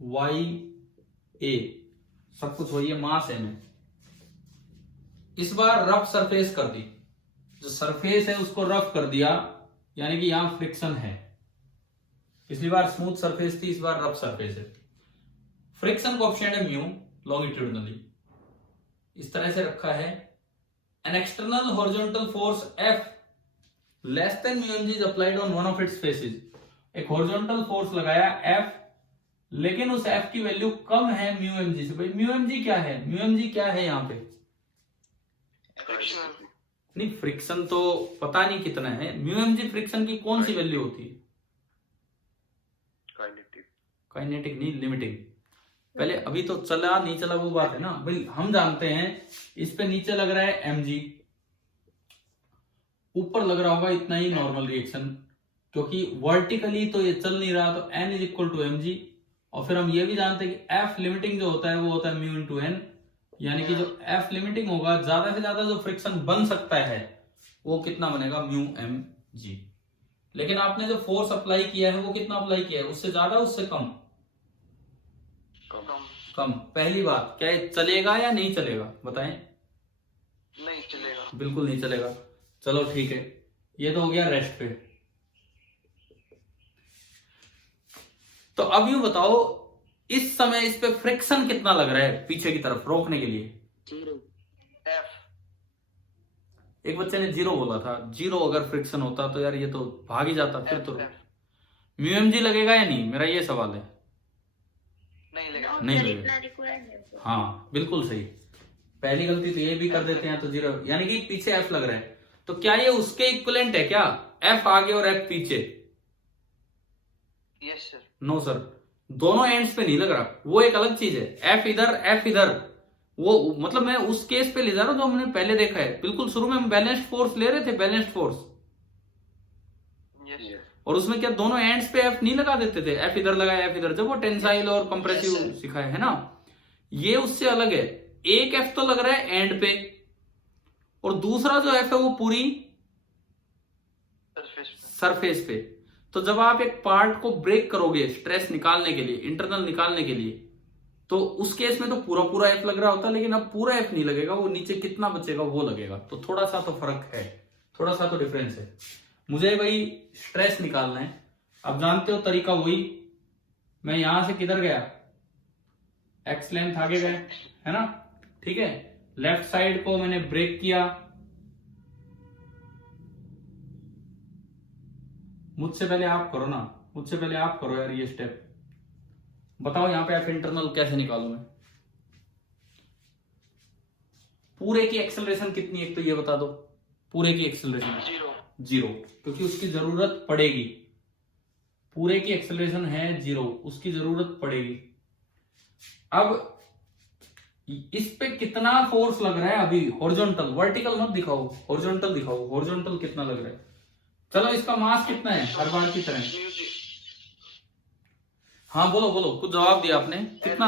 Y A सब कुछ वही है, मास M है। इस बार रफ सरफेस कर दी, जो सरफेस है उसको रफ कर दिया, यानी कि यहां फ्रिक्शन है, पिछली बार स्मूथ सरफेस थी, इस बार रफ सरफेस है। फ्रिक्शन कोएफिशिएंट है म्यू लॉन्गिट्यूडनली, इस तरह से रखा है। An external horizontal force F less than mu M g is applied on one of its faces, एक हॉरिजॉन्टल फोर्स लगाया F, लेकिन उस F की वैल्यू कम है म्यू एम जी से। भाई म्यू एम जी क्या है, म्यू एम जी क्या है यहाँ पे, नहीं फ्रिक्शन तो पता नहीं कितना है, म्यू एम जी फ्रिक्शन की कौन सी वैल्यू होती है, काइनेटिक नहीं लिमिटिंग। पहले अभी तो चला नहीं चला वो बात है ना भाई, हम जानते हैं इस पे नीचे लग रहा है mg, ऊपर लग रहा होगा इतना ही नॉर्मल रिएक्शन, क्योंकि वर्टिकली तो ये चल नहीं रहा, तो n is equal to mg, और फिर हम ये भी जानते हैं कि f लिमिटिंग जो होता है वो होता है म्यू इंटू एन, यानी कि जो एफ लिमिटिंग होगा, ज्यादा से ज्यादा जो फ्रिक्शन बन सकता है वो कितना बनेगा, म्यू एम जी। लेकिन आपने जो फोर्स अप्लाई किया है वो कितना अप्लाई किया है, उससे ज्यादा उससे कम? कम। पहली बात, क्या ये चलेगा या नहीं चलेगा, बताएं? नहीं चलेगा। बिल्कुल नहीं चलेगा। चलो ठीक है, ये तो हो गया रेस्ट पे। तो अब यूं बताओ, इस समय इस पे फ्रिक्शन कितना लग रहा है पीछे की तरफ रोकने के लिए? 0 F। एक बच्चे ने 0 बोला था। 0 अगर फ्रिक्शन होता तो यार ये तो भाग ही जाता फिर तो। म्यू एम जी लगेगा या नहीं, मेरा ये सवाल है। नहीं लगेगा। नहीं लगेगा। हाँ बिल्कुल सही। पहली गलती तो ये भी कर देते हैं तो 0, यानी कि पीछे एफ लग रहा है। तो क्या ये उसके इक्विवेलेंट है क्या, एफ आगे और एफ पीछे? Yes sir. नो सर, दोनों एंड्स पे नहीं लग रहा, वो एक अलग चीज है। एफ इधर एफ इधर, वो मतलब मैं उस केस पे ले जा रहा हूं जो हमने पहले देखा है। बिल्कुल शुरू में हम बैलेंस्ड फोर्स ले रहे थे, बैलेंस्ड फोर्स, और उसमें क्या दोनों एंड्स पे एफ नहीं लगा देते थे, एफ इधर लगाया एफ इधर, जब वो टेंसाइल और कंप्रेसिव सिखाया है ना। ये उससे अलग है, एक एफ तो लग रहा है एंड पे, और दूसरा जो एफ है वो पूरी सरफेस पे। तो जब आप एक पार्ट को ब्रेक करोगे स्ट्रेस निकालने के लिए, इंटरनल निकालने के लिए, तो उस केस में तो पूरा पूरा एफ लग रहा होता है, लेकिन अब पूरा एफ नहीं लगेगा, वो नीचे कितना बचेगा वो लगेगा। तो थोड़ा सा तो फर्क है, थोड़ा सा तो डिफरेंस है। मुझे भाई स्ट्रेस निकालना है, अब जानते हो तरीका वही। मैं यहां से किधर गया, एक्स लेंथ आगे गए, है ना, ठीक है। लेफ्ट साइड को मैंने ब्रेक किया, मुझसे पहले आप करो ना, मुझसे पहले आप करो यार ये स्टेप। बताओ यहां पे एफ इंटरनल कैसे निकालूं मैं? पूरे की एक्सेलरेशन कितनी है, एक तो ये बता दो। पूरे की एक्सेलरेशन 0, क्योंकि उसकी जरूरत पड़ेगी। पूरे की एक्सेलरेशन है 0, उसकी जरूरत पड़ेगी। अब इस पे कितना फोर्स लग रहा है अभी, हॉरिजॉन्टल, वर्टिकल मत दिखाओ, हॉरिजॉन्टल दिखाओ। हॉरिजॉन्टल कितना लग रहा है? चलो इसका मास कितना है हर बार की तरह? हाँ बोलो बोलो, कुछ जवाब दिया आपने, कितना?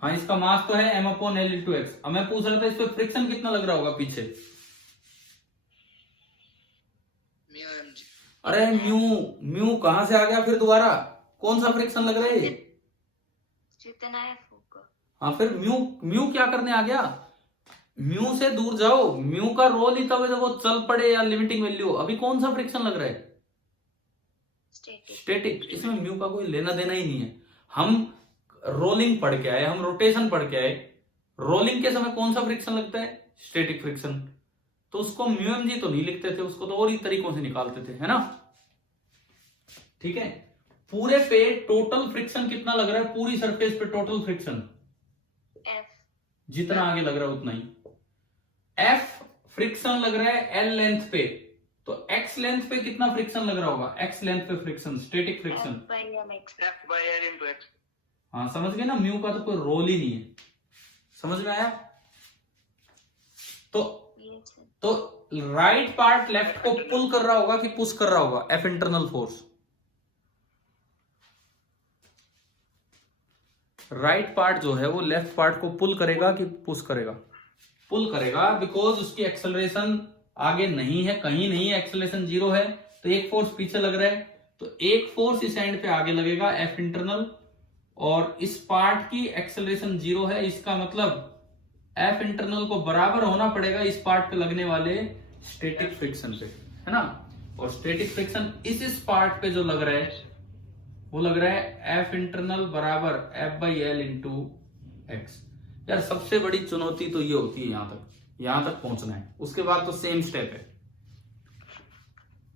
हाँ इसका मास तो है m/L/x। अब मैं पूछ रहा था इस पे फ्रिक्शन कितना लग रहा होगा पीछे? अरे म्यू कहां से आ गया फिर दोबारा, कौन सा फ्रिक्शन लग रहा है? जितना एफ होगा। हाँ फिर म्यू क्या करने आ गया? म्यू से दूर जाओ, म्यू का रोल ही तब है जब वो चल पड़े या लिमिटिंग वैल्यू। अभी कौन सा फ्रिक्शन लग रहा है? स्टैटिक। इसमें म्यू का कोई लेना देना ही नहीं है। हम रोलिंग पढ़ के आए, हम रोटेशन पढ़ के आए। रोलिंग के समय कौन सा फ्रिक्शन लगता है? Static friction. तो उसको म्यू एम जी तो नहीं लिखते थे, उसको तो और ही तरीकों से निकालते थे, है ना, ठीक है। पूरे पे टोटल फ्रिक्शन कितना लग रहा है, पूरी सरफेस पे टोटल फ्रिक्शन एफ, जितना आगे लग रहा है उतना ही। एफ फ्रिक्शन लग रहा है एल लेंथ पे, तो एक्स लेंथ पे कितना फ्रिक्शन लग रहा होगा? एक्स लेंथ पे फ्रिक्शन, स्टैटिक फ्रिक्शन। F/L/x। हाँ समझ गए ना, म्यू का तो कोई रोल ही नहीं है। समझ में आया? तो राइट पार्ट लेफ्ट को पुल कर रहा होगा कि पुश कर रहा होगा? F internal force right part जो है वो लेफ्ट पार्ट को पुल करेगा कि पुश करेगा? पुल करेगा, बिकॉज उसकी एक्सेलरेशन आगे नहीं है, कहीं नहीं है, एक्सेलरेशन 0 है। तो एक फोर्स पीछे लग रहा है, तो एक फोर्स इस एंड पे आगे लगेगा, एफ इंटरनल, और इस पार्ट की एक्सेलरेशन 0 है। इसका मतलब एफ इंटरनल को बराबर होना पड़ेगा इस पार्ट पे लगने वाले स्टैटिक फ्रिक्शन पे, है ना। और स्टैटिक फ्रिक्शन इस पार्ट पे जो लग रहा है वो लग रहा है एफ इंटरनल बराबर F/L/x। यार सबसे बड़ी चुनौती तो ये होती है यहां तक पहुंचना है, उसके बाद तो सेम स्टेप है।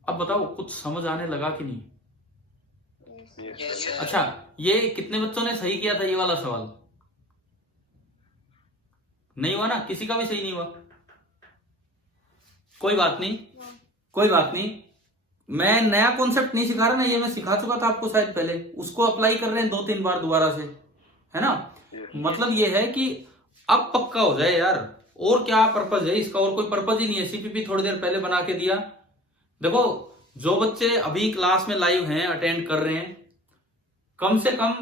अब बताओ कुछ समझ आने लगा कि नहीं? अच्छा, ये कितने बच्चों ने सही किया था ये वाला सवाल? नहीं हुआ ना, किसी का भी सही नहीं हुआ? कोई बात नहीं, कोई बात नहीं। मैं नया कॉन्सेप्ट नहीं सिखा रहा ना, ये मैं सिखा चुका था आपको शायद पहले, उसको अप्लाई कर रहे हैं 2-3 बार दोबारा से, है ना। मतलब ये है कि अब पक्का हो जाए यार। और क्या पर्पज है इसका? और कोई पर्पज ही नहीं है। सीपीपी थोड़ी देर पहले बना के दिया। देखो जो बच्चे अभी क्लास में लाइव हैं, अटेंड कर रहे हैं, कम से कम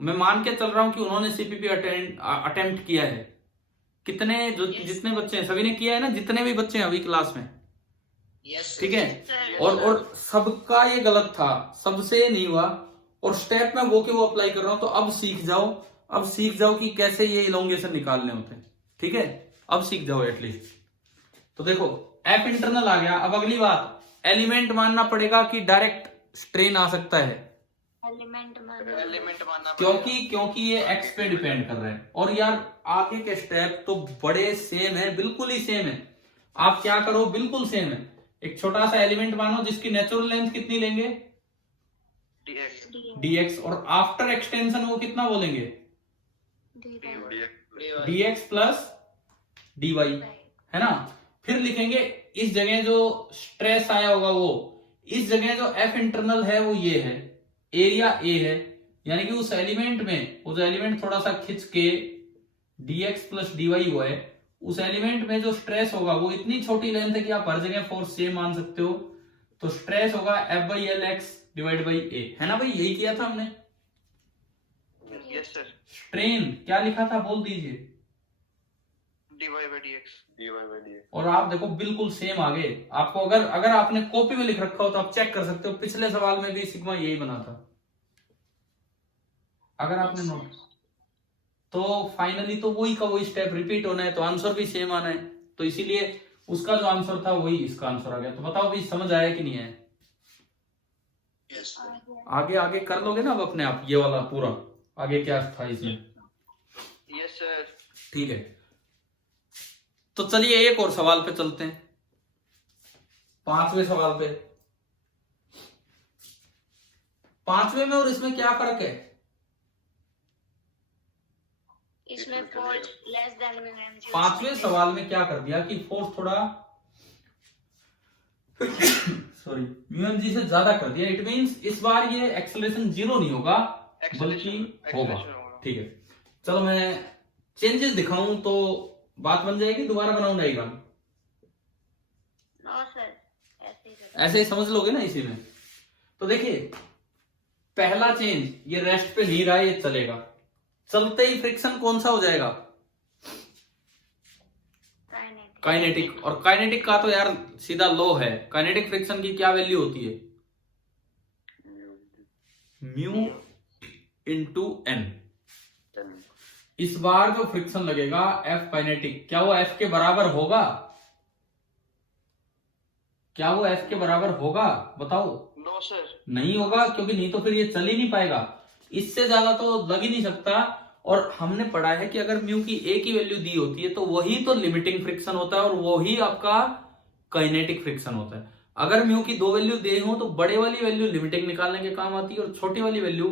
मैं मान के चल रहा हूं कि उन्होंने सीपीपी अटेम्प्ट किया है। कितने जो जितने बच्चे हैं सभी ने किया है ना, जितने भी बच्चे हैं अभी क्लास में, ठीक है। और सबका ये गलत था, सबसे नहीं हुआ। और स्टेप में वो के वो अप्लाई कर रहा हूं, तो अब सीख जाओ कि कैसे ये इलोंगेशन निकालने होते हैं, ठीक है। अब सीख जाओ एटलीस्ट। तो देखो एफ इंटरनल आ गया। अब अगली बात, एलिमेंट मानना पड़ेगा कि डायरेक्ट स्ट्रेन आ सकता है, एलिमेंट मानना क्योंकि ये एक्स पे डिपेंड कर रहे हैं। और यार आगे के स्टेप तो बड़े सेम है, बिल्कुल ही सेम है। आप क्या करो, बिल्कुल सेम है। एक छोटा सा एलिमेंट मानो जिसकी नेचुरल लेंथ कितनी लेंगे, dx, और आफ्टर एक्सटेंशन वो कितना बोलेंगे, dx प्लस dy, है ना। फिर लिखेंगे इस जगह जो स्ट्रेस आया होगा वो, इस जगह जो एफ इंटरनल है वो ये है, एरिया ए है, यानी कि उस एलिमेंट में, वो जो एलिमेंट थोड़ा सा खिंच के dx प्लस dy हुआ है, उस एलिमेंट में जो स्ट्रेस होगा वो इतनी छोटी लेंथ है कि आप हर जगह फोर्स सेम मान सकते हो। तो स्ट्रेस होगा F/L(x) डिवाइड बाई ए, है ना भाई, यही किया था हमने। यस सर, स्ट्रेन क्या लिखा था बोल दीजिए, dy/dx। और आप देखो बिल्कुल सेम आगे। आपको अगर आपने कॉपी में लिख रखा हो तो आप चेक कर सकते हो, पिछले सवाल में भी सिग्मा यही बना था, अगर आपने नोट। तो फाइनली तो वही का वही स्टेप रिपीट होना है, तो आंसर भी सेम आना है। तो इसीलिए उसका जो आंसर था वही इसका आंसर आ गया। तो बताओ भाई समझ आया कि नहीं आया? आगे आगे कर लोगे ना अब अपने आप, ये वाला पूरा आगे क्या था इसमें? Yes sir. ठीक है, तो चलिए एक और सवाल पे चलते हैं, 5वें सवाल पे। 5वें में और इसमें क्या फर्क है? इसमें फोर्स लेस देन mg। 5वें सवाल में क्या कर दिया कि फोर्स थोड़ा सॉरी mg से ज्यादा कर दिया। इट मींस इस बार ये एक्सेलरेशन जीरो नहीं होगा बल्कि होगा। ठीक है, चलो मैं चेंजेस दिखाऊं तो बात बन जाएगी, दोबारा बनाऊं डायग्राम? नो सर, ऐसे ही समझ लोगे ना इसी में। तो देखिए पहला चेंज, ये रेस्ट पे नहीं रहा, ये चलेगा। चलते ही फ्रिक्शन कौन सा हो जाएगा? काइनेटिक। और काइनेटिक का तो यार सीधा लो है। काइनेटिक फ्रिक्शन की क्या वैल्यू होती है? Mu into n. इस बार जो फ्रिक्शन लगेगा एफ काइनेटिक, क्या वो एफ के बराबर होगा? क्या वो एफ के बराबर होगा? बताओ। नो सर, नहीं होगा, क्योंकि नहीं तो फिर ये चल ही नहीं पाएगा। इससे ज्यादा तो लग ही नहीं सकता। और हमने पढ़ा है कि अगर म्यू की ए की वैल्यू दी होती है तो वही तो लिमिटिंग फ्रिक्शन होता है और वही आपका काइनेटिक फ्रिक्शन होता है। अगर म्यू की दो वैल्यू दे हो तो बड़े वाली वैल्यू लिमिटिंग निकालने के काम आती है और छोटी वाली वैल्यू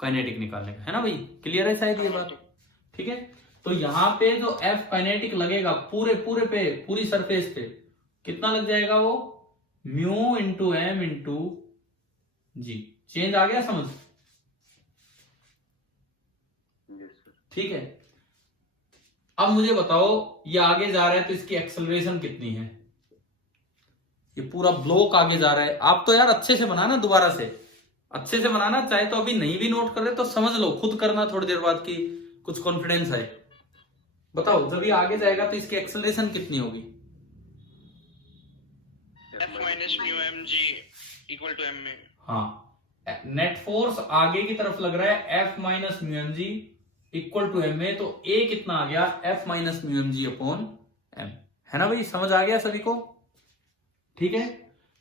काइनेटिक निकालने का, है ना भाई? क्लियर है शायद ये बात? ठीक है, तो यहां पे जो एफ काइनेटिक लगेगा पूरे पे, पूरी सरफेस पे, कितना लग जाएगा वो? म्यू इंटू एम इंटू जी। चेंज आ गया समझ? ठीक है, अब मुझे बताओ ये आगे जा रहा है तो इसकी एक्सेलरेशन कितनी है? ये पूरा ब्लॉक आगे जा रहा है। आप तो यार अच्छे से बनाना, दोबारा से अच्छे से बनाना, चाहे तो अभी नहीं भी नोट कर रहे तो समझ लो, खुद करना थोड़ी देर बाद की कुछ कॉन्फिडेंस है। बताओ जब ये आगे जाएगा तो इसकी एक्सेलरेशन कितनी होगी? F minus mu mg equal to m में। हाँ, नेट फोर्स आगे की तरफ लग रहा है F minus mu M g equal to m में, तो A कितना आ गया? F minus mu M g upon m, है ना भाई? समझ आ गया सभी को? ठीक है,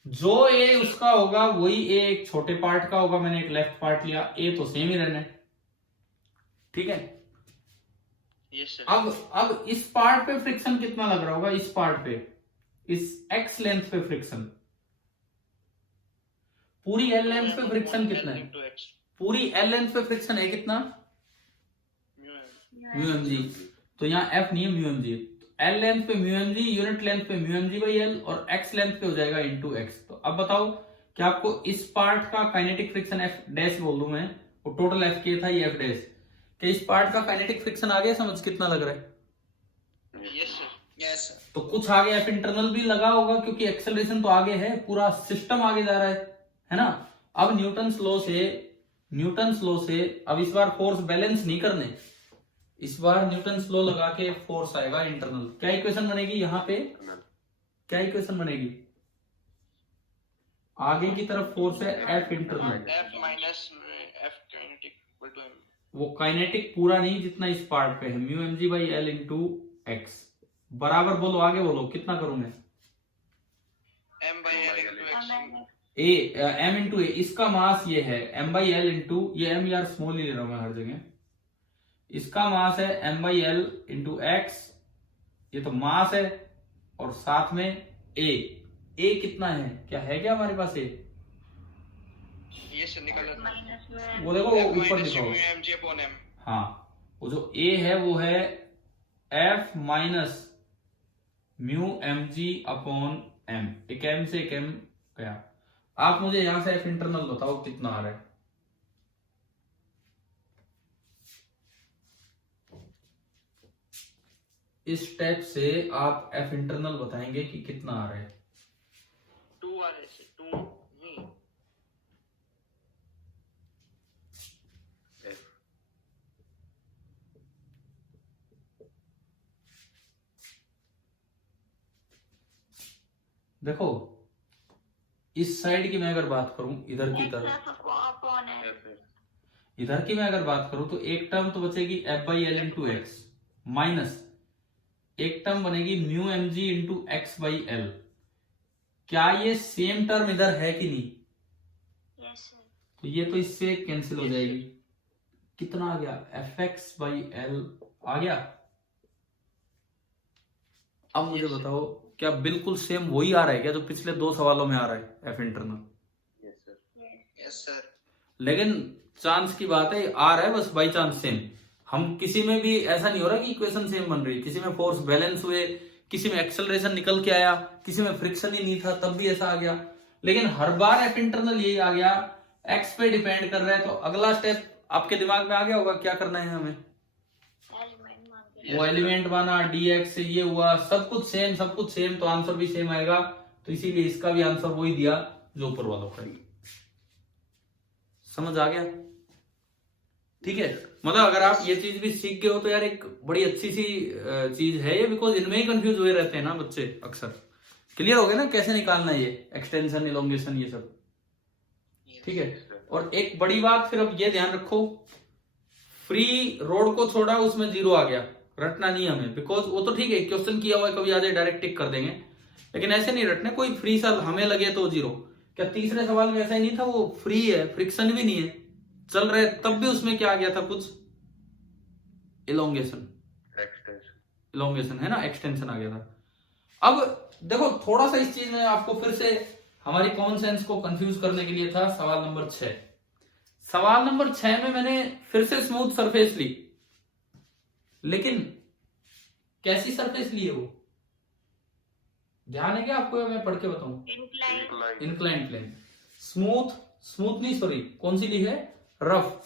जो A उसका होगा वही A एक छोटे पार्ट का होगा। मैंने एक लेफ्ट पार्ट लिया, A तो सेम ही रहना है। ठीक है, यस सर। अब इस पार्ट पे फ्रिक्शन कितना लग रहा होगा? इस पार्ट पे, इस x लेंथ पे फ्रिक्शन, पूरी l लेंथ पे फ्रिक्शन कितना है? पूरी l लेंथ पे फ्रिक्शन है कितना? Mu M G. तो यहाँ f नहीं है, mu M G. l length पे mu M G, unit length पे mu M G by L, और x लेंथ पे हो जाएगा इंटू एक्स। तो अब बताओ कि आपको इस पार्ट का काइनेटिक फ्रिक्शन f डैश बोल दूं मैं, और टोटल f के था ये f डैश, कि इस पार्ट का काइनेटिक फ्रिक्शन आ गया समझ कितना लग रहा है? Yes sir. Yes sir. तो कुछ आगे एफ इंटरनल भी लगा होगा क्योंकि एक्सेलरेशन तो आगे है, पूरा सिस्टम आगे जा रहा है ना। अब न्यूटन्स लॉ से न्यूटन लॉ से अब इस बार फोर्स बैलेंस नहीं करने, इस बार न्यूटन लॉ लगा के फोर्स आएगा इंटरनल। क्या इक्वेशन बनेगी यहाँ पे, क्या इक्वेशन बनेगी, आगे की तरफ फोर्स है F internal, F minus F kinetic equal to M. वो काइनेटिक पूरा नहीं जितना इस पार्ट पे है, mu M G by L into X बराबर, बोलो आगे बोलो कितना करूंगे, M by L into X. A M into A, इसका मास ये है एम बाई एल इंटू, ये एम यार स्मॉल ही ले रहा हूं मैं हर जगह, इसका मास है M by L into X, ये तो मास है, और साथ में ए कितना है, क्या है क्या हमारे पास ए, ये से निकाला था। माइनस में वो देखो F ऊपर minus लिखा mu हुआ, mg upon M. हाँ वो जो ए है वो है f minus mu M g upon m, एक एम से एक एम गया। आप मुझे यहां से एफ इंटरनल बताओ कितना आ रहा है, इस स्टेप से आप एफ इंटरनल बताएंगे कि कितना आ रहा है। 2 आ रहे से 2 नहीं देखो इस साइड की मैं अगर बात करूं, इधर की तरफ, अपॉन है इधर की मैं अगर बात करूं तो एक टर्म तो बचेगी f by L into x, minus एक टर्म बनेगी mu M g into x by l. क्या ये सेम टर्म इधर है कि नहीं, यस तो ये तो इससे कैंसिल हो जाएगी, कितना आ गया एफ एक्स बाई एल आ गया। अब मुझे बताओ क्या बिल्कुल सेम वही आ रहा है क्या जो पिछले दो सवालों में आ रहा है एफ इंटरनल, यस सर लेकिन चांस की बात है आ रहा है बस बाई चांस सेम, हम किसी में भी ऐसा नहीं हो रहा कि इक्वेशन सेम बन रही, किसी में फोर्स बैलेंस हुए, किसी में एक्सेलरेशन निकल के आया, किसी में फ्रिक्शन ही नहीं था तब भी ऐसा आ गया, लेकिन हर बार एफ इंटरनल यही आ गया, एक्स पे डिपेंड कर रहा है। तो अगला स्टेप आपके दिमाग में आ गया होगा क्या करना है हमें, एलिमेंट मान वो एलिमेंट बना dx से ये हुआ, सब कुछ सेम तो आंसर भी सेम आएगा, तो इसीलिए इसका भी आंसर वही दिया जो ऊपर वालों का। समझ आ गया, ठीक है। मतलब अगर आप ये चीज भी सीख गए हो तो यार एक बड़ी अच्छी सी चीज है ये, बिकॉज इनमें ही कंफ्यूज हुए रहते हैं ना बच्चे अक्सर। क्लियर हो गया ना कैसे निकालना है ये एक्सटेंशन इलोंगेशन ये सब, ठीक है। और एक बड़ी बात फिर अब ये ध्यान रखो, फ्री रोड को छोड़ा उसमें जीरो आ गया, रटना नहीं हमें, बिकॉज वो तो ठीक है क्वेश्चन किया हुआ है कभी आ जाए डायरेक्ट टिक कर देंगे, लेकिन ऐसे नहीं रटने कोई फ्री सा हमें लगे तो जीरो। क्या तीसरे सवाल में ऐसा ही नहीं था, वो फ्री है फ्रिक्शन भी नहीं है चल रहे, तब भी उसमें क्या आ गया था कुछ इलोंगेशन, इलोंगेशन है ना, एक्सटेंशन आ गया था। अब देखो थोड़ा सा इस चीज में आपको फिर से हमारी कॉमन सेंस को कंफ्यूज करने के लिए था सवाल नंबर 6। सवाल नंबर 6 में मैंने फिर से स्मूथ सरफेस ली, लेकिन कैसी सरफेस ली है वो ध्यान है क्या आपको, या मैं पढ़ के बताऊं, इंक्लाइन प्लेन, स्मूथ नहीं सॉरी कौन सी ली है, रफ,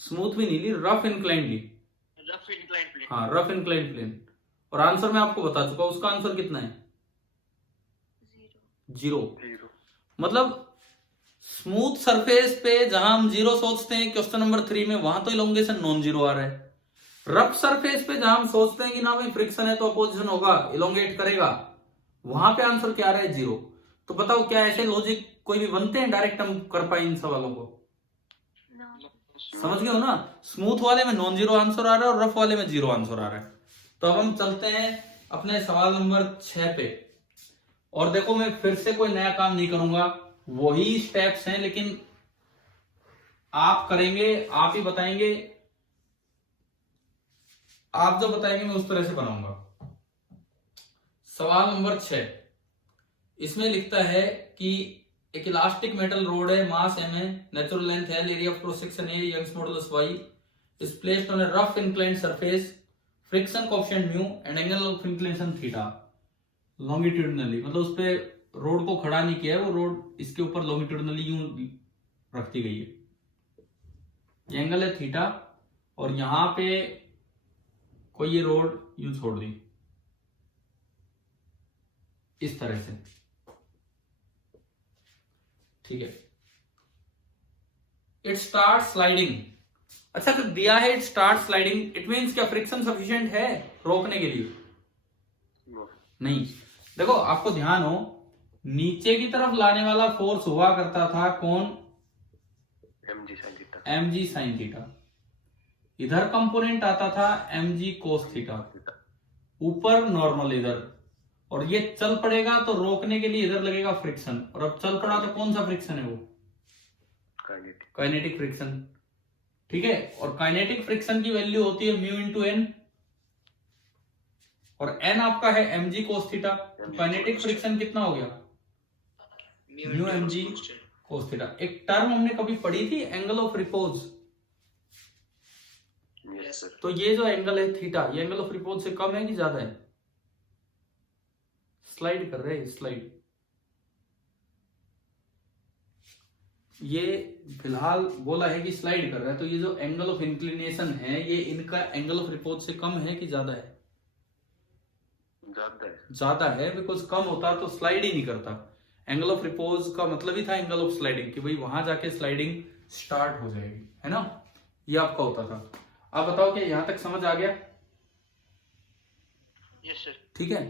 स्मूथ भी नहीं ली, रफ इंक्लाइन ली, रफ इंक्लाइन प्लेन, हाँ रफ इंक्लाइन प्लेन। और आंसर मैं आपको बता चुका, उसका आंसर कितना है, जीरो। मतलब स्मूथ सरफेस पे जहां हम जीरो सोचते हैं क्वेश्चन नंबर 3 में, वहां तो इलोंगेशन नॉन जीरो आ रहा है। रफ सरफेस पे जहां हम सोचते हैं कि ना भाई फ्रिक्शन है तो अपोजिशन होगा, इलोंगेट करेगा, वहां पे आंसर क्या आ रहा है, जीरो। तो बताओ क्या ऐसे लॉजिक कोई भी बनते हैं डायरेक्ट हम कर पाए इन सवालों को, समझ गए हो ना। स्मूथ वाले में नॉन जीरो आंसर आ रहा है और रफ वाले में जीरो आंसर आ रहा है। तो अब हम चलते हैं अपने सवाल नंबर 6 पे, और देखो मैं फिर से कोई नया काम नहीं करूंगा, वही स्टेप्स हैं लेकिन आप करेंगे, आप ही बताएंगे, आप जो बताएंगे मैं उस तरह से बनाऊंगा। सवाल नंबर 6 इसमें लिखता है कि एक इलास्टिक मेटल रोड है, मास m है, नेचुरल लेंथ है, एरिया ऑफ क्रॉस सेक्शन है, Young's modulus y is placed on a rough inclined surface, friction coefficient mu and angle of inclination theta longitudinally, मतलब उस पे रोड को खड़ा नहीं किया है, वो रोड इसके ऊपर लॉन्गिट्यूडिनली यूं रख दी गई है, ये एंगल है थीटा, और यहां पे कोई ये रोड यूं छोड़ दी इस तरह से, ठीक है। It start sliding. अच्छा तो दिया है it start sliding, it means क्या फ्रिक्शन सफिशिएंट है रोकने के लिए? नहीं। देखो आपको ध्यान हो, नीचे की तरफ लाने वाला फोर्स हुआ करता था कौन? mg sin theta. इधर कंपोनेंट आता था mg cos थीटा, ऊपर नॉर्मल इधर, और ये चल पड़ेगा तो रोकने के लिए इधर लगेगा फ्रिक्शन, और अब चल पड़ा तो कौन सा फ्रिक्शन है वो? Kinetic friction. ठीक है, और काइनेटिक फ्रिक्शन की वैल्यू होती है म्यू इंटू एन, और एन आपका है mg cos theta. Kinetic friction कितना हो गया? Mu mg cos theta. एक टर्म हमने कभी पढ़ी थी, एंगल ऑफ रिपोज। तो ये जो एंगल है थीटा, ये एंगल ऑफ रिपोज से कम है कि ज्यादा है? स्लाइड कर रहे हैं, स्लाइड। ये फिलहाल बोला है कि स्लाइड कर रहा है, तो ये जो एंगल ऑफ इंक्लिनेशन है ये इनका एंगल ऑफ रिपोज से कम है कि ज्यादा है? ज्यादा है, बिकॉज कम होता तो स्लाइड ही नहीं करता। एंगल ऑफ रिपोज का मतलब ही था एंगल ऑफ स्लाइडिंग, कि भाई वहां जाके स्लाइडिंग स्टार्ट हो जाएगी, है ना? ये आपका होता था। आप बताओ कि यहां तक समझ आ गया? Yes sir. ठीक है,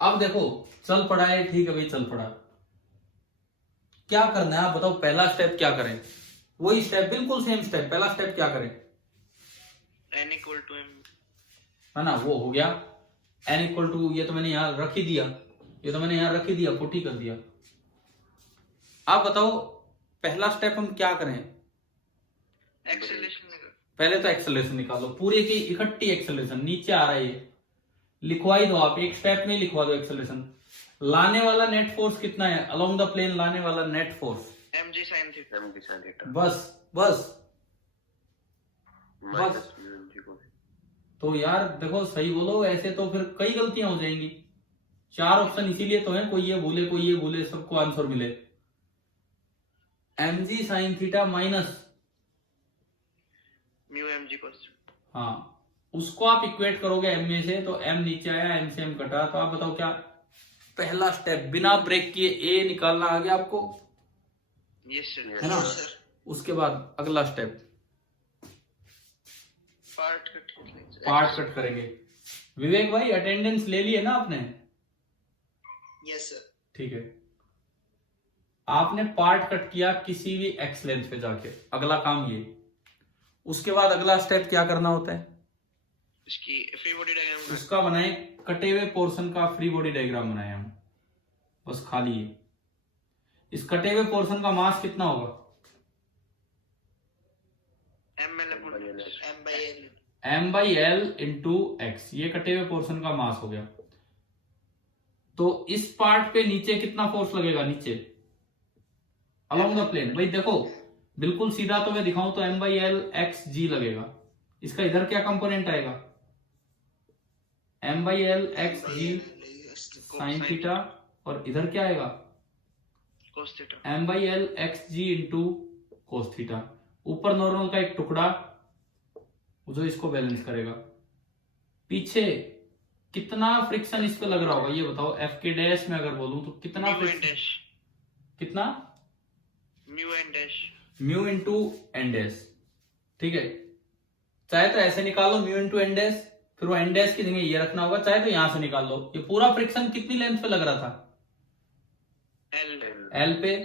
अब देखो चल पड़ा है, ठीक है भाई चल पड़ा, क्या करना है आप बताओ? पहला स्टेप क्या करें? वही स्टेप, बिल्कुल सेम स्टेप। पहला स्टेप क्या करें? n इक्वल टू m, है ना, वो हो गया n इक्वल टू, ये तो मैंने यहां रख ही दिया, ये तो मैंने यहां रख ही दिया, पुट ही कर दिया। आप बताओ पहला स्टेप हम क्या करें? एक्सेलरेशन निकाल। पहले तो एक्सेलरेशन निकालो, पूरे की इकट्ठी एक्सेलरेशन। नीचे आ रहा है ये, लिखवा ही दो आप, एक स्टेप में लिखवा दो एक्सेलरेशन। लाने वाला नेट फोर्स कितना है अलोंग द प्लेन? लाने वाला net force mg sin theta. बस बस बस। तो यार देखो सही बोलो, ऐसे तो फिर कई गलतियां हो जाएंगी। 4 ऑप्शन इसीलिए तो है, कोई ये भूले कोई ये भूले, सबको आंसर मिले। mg sin theta minus mu mg cos। हाँ, उसको आप इक्वेट करोगे m में से, तो m नीचे आया, m से m कटा, तो आप बताओ क्या? पहला स्टेप बिना ब्रेक किए a निकालना आ गया आपको, यस सर। है ना? उसके बाद अगला स्टेप पार्ट कट करेंगे। विवेक भाई अटेंडेंस ले लिए ना आपने? Yes sir. ठीक है, आपने पार्ट कट किया किसी भी एक्स लेंथ पे जाके, अगला काम ये। उसके बाद अगला स्टेप क्या करना होता है? इसकी फ्री बॉडी डायग्राम उसका बनाए, कटे हुए पोर्शन का फ्री बॉडी डायग्राम बनाए हम, बस खाली है। इस कटे हुए पोर्शन का मास कितना होगा? m/l इंटू x, ये कटे हुए पोर्शन का मास हो गया। तो इस पार्ट पे नीचे कितना फोर्स लगेगा? नीचे अलोंग द प्लेन, भाई देखो बिल्कुल सीधा तो मैं दिखाऊं तो m/l xg लगेगा। इसका इधर क्या कंपोनेंट आएगा? m/l xg sin थीटा, और इधर क्या आएगा? cos theta. m/l xg into cos theta. ऊपर नॉर्मल का एक टुकड़ा जो इसको बैलेंस करेगा। पीछे कितना फ्रिक्शन इस पे लग रहा होगा ये बताओ? एफ के डैश में अगर बोलूं तो कितना फ्रिक्शन? कितना? Mu n dash. Mu into n dash. ठीक है, चाहे तो ऐसे निकालो म्यू इंटू एन डैश, फिर वो एन डैश की जगह ये रखना होगा, चाहे तो यहां से निकाल लो। ये पूरा फ्रिक्शन कितनी लेंथ पे लग रहा था? एल पे।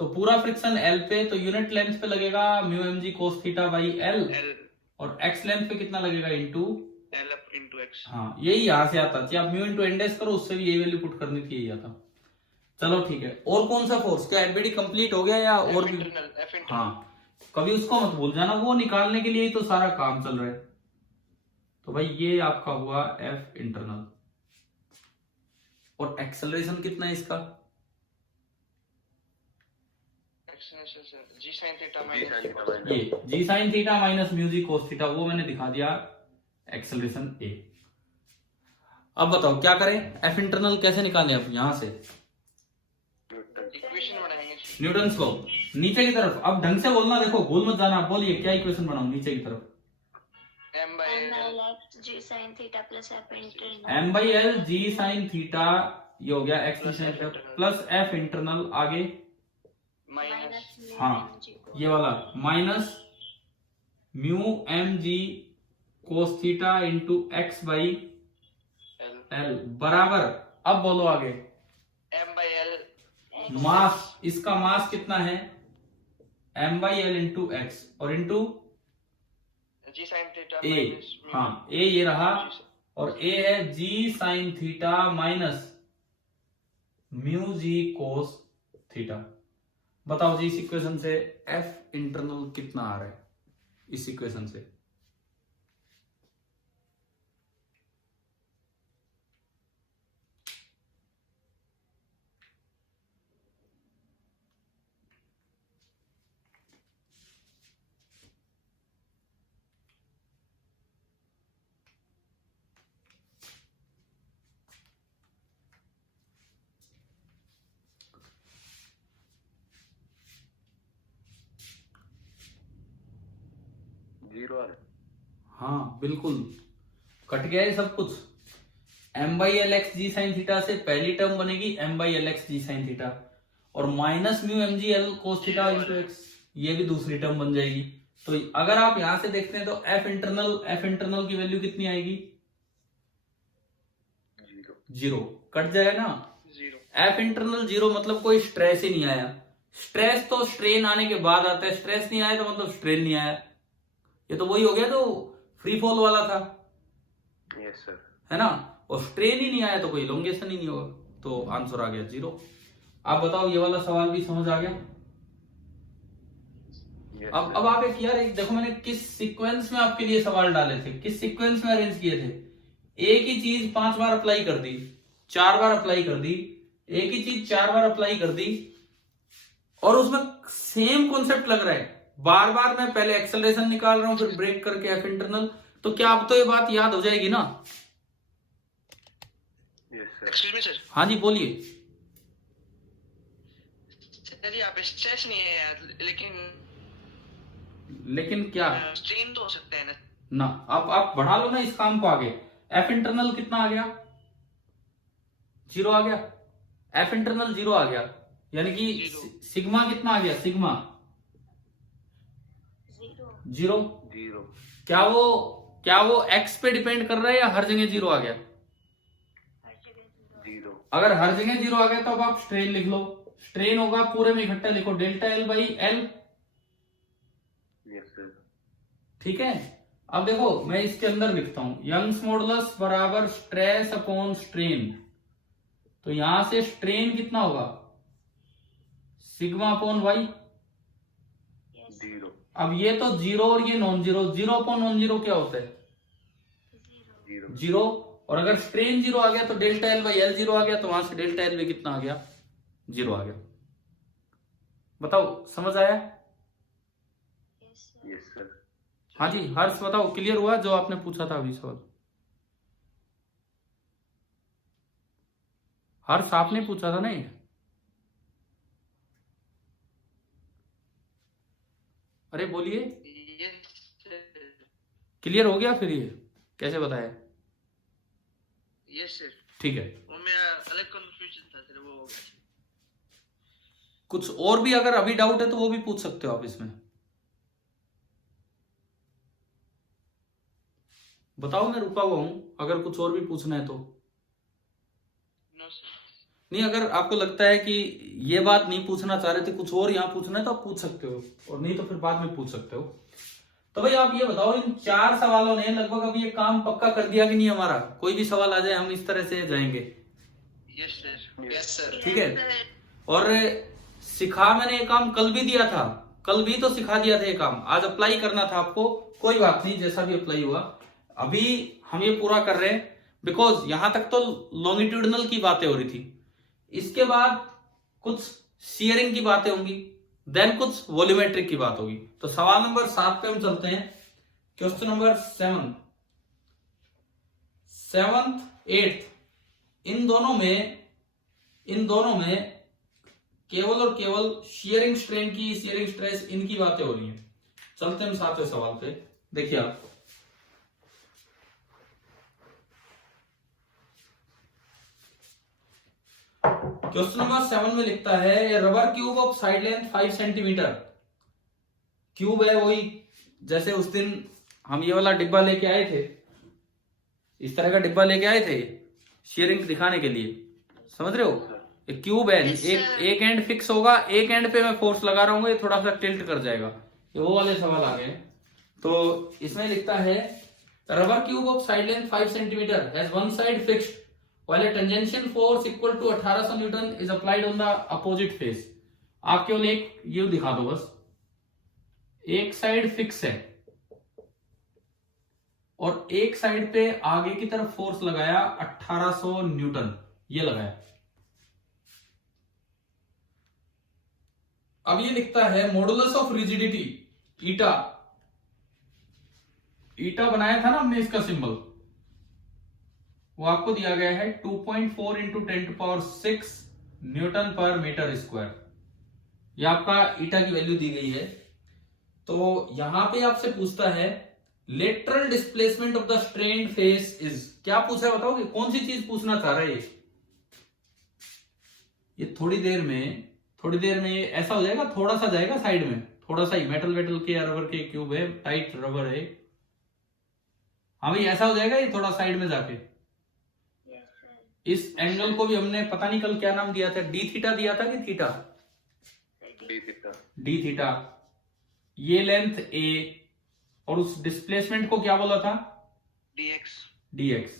तो पूरा फ्रिक्शन एल पे, तो यूनिट लेंथ पे लगेगा mu mg cos theta by L, और एक्स लेंथ पे कितना लगेगा? Into L into x. हाँ, यही यहां से आता थी। आप म्यू इंटू एन डैश करो, उससे भी यही वैल्यू पुट करनी थी, यही आता। चलो ठीक है, और कौन सा फोर्स? क्या एफबीडी कंप्लीट हो गया या और भी? हाँ, कभी उसको मत भूल जाना, वो निकालने के लिए ही तो सारा काम चल रहा है। तो भाई ये आपका हुआ एफ इंटरनल। और एक्सेलरेशन कितना है इसका? जी साइन थीटा ये जी sine theta minus mu g cos theta, वो मैंने दिखा दिया एक्सेलरेशन ए। अब बताओ क्या करें? एफ इंटरनल कैसे निकालें? अब यहां से इक्वेशन बनाएंगे न्यूटन्स लॉ नीचे की तरफ। अब ढंग से बोलना, देखो भूल मत जाना। बोलिए क्या इक्वेशन बनाऊं नीचे की तरफ? m/l g sin theta plus f internal. m/l g sin theta, ये हो गया x sin theta plus f internal, आगे माइनस हाँ ये वाला minus mu M g cos theta into x by l l बराबर, अब बोलो आगे, एम बाई एल मास, इसका मास कितना है M by L into x और into g sine theta a, हाँ ए ये रहा और ए है g sine theta minus mu g cos theta. बताओ जी इस इक्वेशन से एफ इंटरनल कितना आ रहा है इस इक्वेशन से? जीरो आ रहा है। हाँ बिल्कुल कट गया है सब कुछ। M by L X G sine theta से पहली टर्म बनेगी M by L X G sine theta और minus mu M G L cos theta into X, ये भी दूसरी टर्म बन जाएगी। तो अगर आप यहां से देखते हैं तो एफ इंटरनल की वैल्यू कितनी आएगी? जीरो। कट जाएगा ना जीरो। एफ इंटरनल जीरो मतलब कोई स्ट्रेस ही नहीं आया। स्ट्रेस तो स्ट्रेन आने के बाद आता है, स्ट्रेस नहीं आया तो मतलब स्ट्रेन नहीं आया। ये तो वही हो गया जो फ्री फॉल वाला था, यस सर, है ना। और स्ट्रेन ही नहीं आया तो कोई इलोंगेशन ही नहीं होगा, तो आंसर आ गया जीरो। आप बताओ ये वाला सवाल भी समझ आ गया? अब आप एक देखो मैंने किस सीक्वेंस में आपके लिए सवाल डाले थे, किस सीक्वेंस में अरेंज किए थे। एक ही चीज 5 बार अप्लाई कर दी, 4 बार अप्लाई कर दी, एक ही चीज 4 बार अप्लाई कर दी और उसमें सेम कॉन्सेप्ट लग रहा है। बार बार मैं पहले एक्सेलरेशन निकाल रहा हूं फिर ब्रेक करके एफ इंटरनल, तो क्या अब तो ये बात याद हो जाएगी ना? Yes sir. Excuse me sir. हाँ जी बोलिए। चलिए आप स्ट्रेस नहीं है यार, लेकिन क्या स्ट्रेन तो हो सकता है ना। ना, आप बढ़ा लो ना इस काम को आगे। एफ इंटरनल कितना आ गया? जीरो आ गया। एफ इंटरनल जीरो आ गया, यानी कि सिग्मा कितना आ गया? Sigma zero. जीरो। क्या वो एक्स पे डिपेंड कर रहा है या हर जगह जीरो आ गया? जीरो। अगर हर जगह जीरो आ गया तो अब आप स्ट्रेन लिख लो। स्ट्रेन होगा पूरे में इकट्ठा लिखो, delta L by L. Yes sir. ठीक है, अब देखो मैं इसके अंदर लिखता हूं यंग्स मॉडुलस बराबर स्ट्रेस अपॉन स्ट्रेन। तो यहां से स्ट्रेन कितना होगा? Sigma upon Y. जीरो। अब ये तो जीरो और ये non zero, zero upon non zero क्या होता है? जीरो। जीरो। और अगर स्ट्रेन जीरो आ गया तो delta L by L zero आ गया, तो वहां से डेल्टा एल भी कितना आ गया? जीरो आ गया। बताओ समझ आया? Yes sir. हाँ जी हर्ष बताओ, क्लियर हुआ जो आपने पूछा था अभी सवाल? हर्ष आपने पूछा था नहीं? अरे बोलिए, क्लियर हो गया फिर ये कैसे बताया? Yes sir. ठीक है, वो मेरा अलग कंफ्यूजन था सर, वो हो गया। कुछ और भी अगर अभी डाउट है तो वो भी पूछ सकते हो आप इसमें। बताओ मैं रुका हुआ हूं, अगर कुछ और भी पूछना है तो। No sir. नहीं, अगर आपको लगता है कि ये बात नहीं पूछना चाह रहे थे, कुछ और यहाँ पूछना है तो आप पूछ सकते हो, और नहीं तो फिर बाद में पूछ सकते हो। तो भाई आप ये बताओ, इन 4 सवालों ने लगभग अब ये काम पक्का कर दिया कि नहीं हमारा? कोई भी सवाल आ जाए हम इस तरह से जाएंगे। Yes sir. Yes sir. ठीक है, और सिखा मैंने ये काम कल भी दिया था, कल भी तो सिखा दिया था ये काम, आज अप्लाई करना था आपको। कोई बात नहीं, जैसा भी अप्लाई हुआ अभी हम ये पूरा कर रहे हैं, बिकॉज यहां तक तो लॉन्गिट्यूडनल की बातें हो रही थी। इसके बाद कुछ शियरिंग की बातें होंगी, देन कुछ वॉल्यूमेट्रिक की बात होगी। तो सवाल नंबर 7 पे हम चलते हैं। क्वेश्चन नंबर 7th 8th इन दोनों में केवल और केवल शियरिंग स्ट्रेन की, शियरिंग स्ट्रेस इनकी बातें हो रही हैं। चलते हम 7वें सवाल पे। देखिए आप, क्वेश्चन नंबर 7 में लिखता है A rubber cube of side length 5 centimetre. Cube है वही जैसे उस दिन हम ये वाला डिब्बा लेके आए थे, इस तरह का डिब्बा लेके आए थे शेयरिंग दिखाने के लिए, समझ रहे हो? एक क्यूब है, एक एंड फिक्स होगा, एक एंड पे मैं फोर्स लगा रहा हूँ, ये थोड़ा सा टिल्ट कर जाएगा। ये वो वाले सवाल आ गए। तो इसमें लिखता है rubber cube of side length 5 centimetre has one side fixed while a tangential force equal to 1800 Newton is applied on the opposite face। आप केवल एक ये दिखा दो बस, एक साइड फिक्स है और एक साइड पे आगे की तरफ फोर्स लगाया 1800 न्यूटन, ये लगाया। अब ये लिखता है मॉडुलस ऑफ रिजिडिटी ईटा, ईटा बनाया था ना हमने इसका सिंबल, वो आपको दिया गया है 2.4 इंटू 10⁶ न्यूटन पर मीटर स्क्वायर। ये आपका ईटा की वैल्यू दी गई है। तो यहां पे आपसे पूछता है lateral displacement of the strained face is, क्या पूछा है बताओगे? कौन सी चीज पूछना चाह रहा है ये थोड़ी देर में ये ऐसा हो जाएगा, थोड़ा सा जाएगा साइड में, थोड़ा सा ही मेटल वेटल के रबर के क्यूब है, टाइट रबर है, हाँ भाई ऐसा हो जाएगा ये थोड़ा साइड में जाके। इस एंगल को भी हमने पता नहीं कल क्या नाम दिया था, डी थीटा दिया था कि थीटा? D theta. ये लेंथ ए और उस डिस्प्लेसमेंट को क्या बोला था? dx।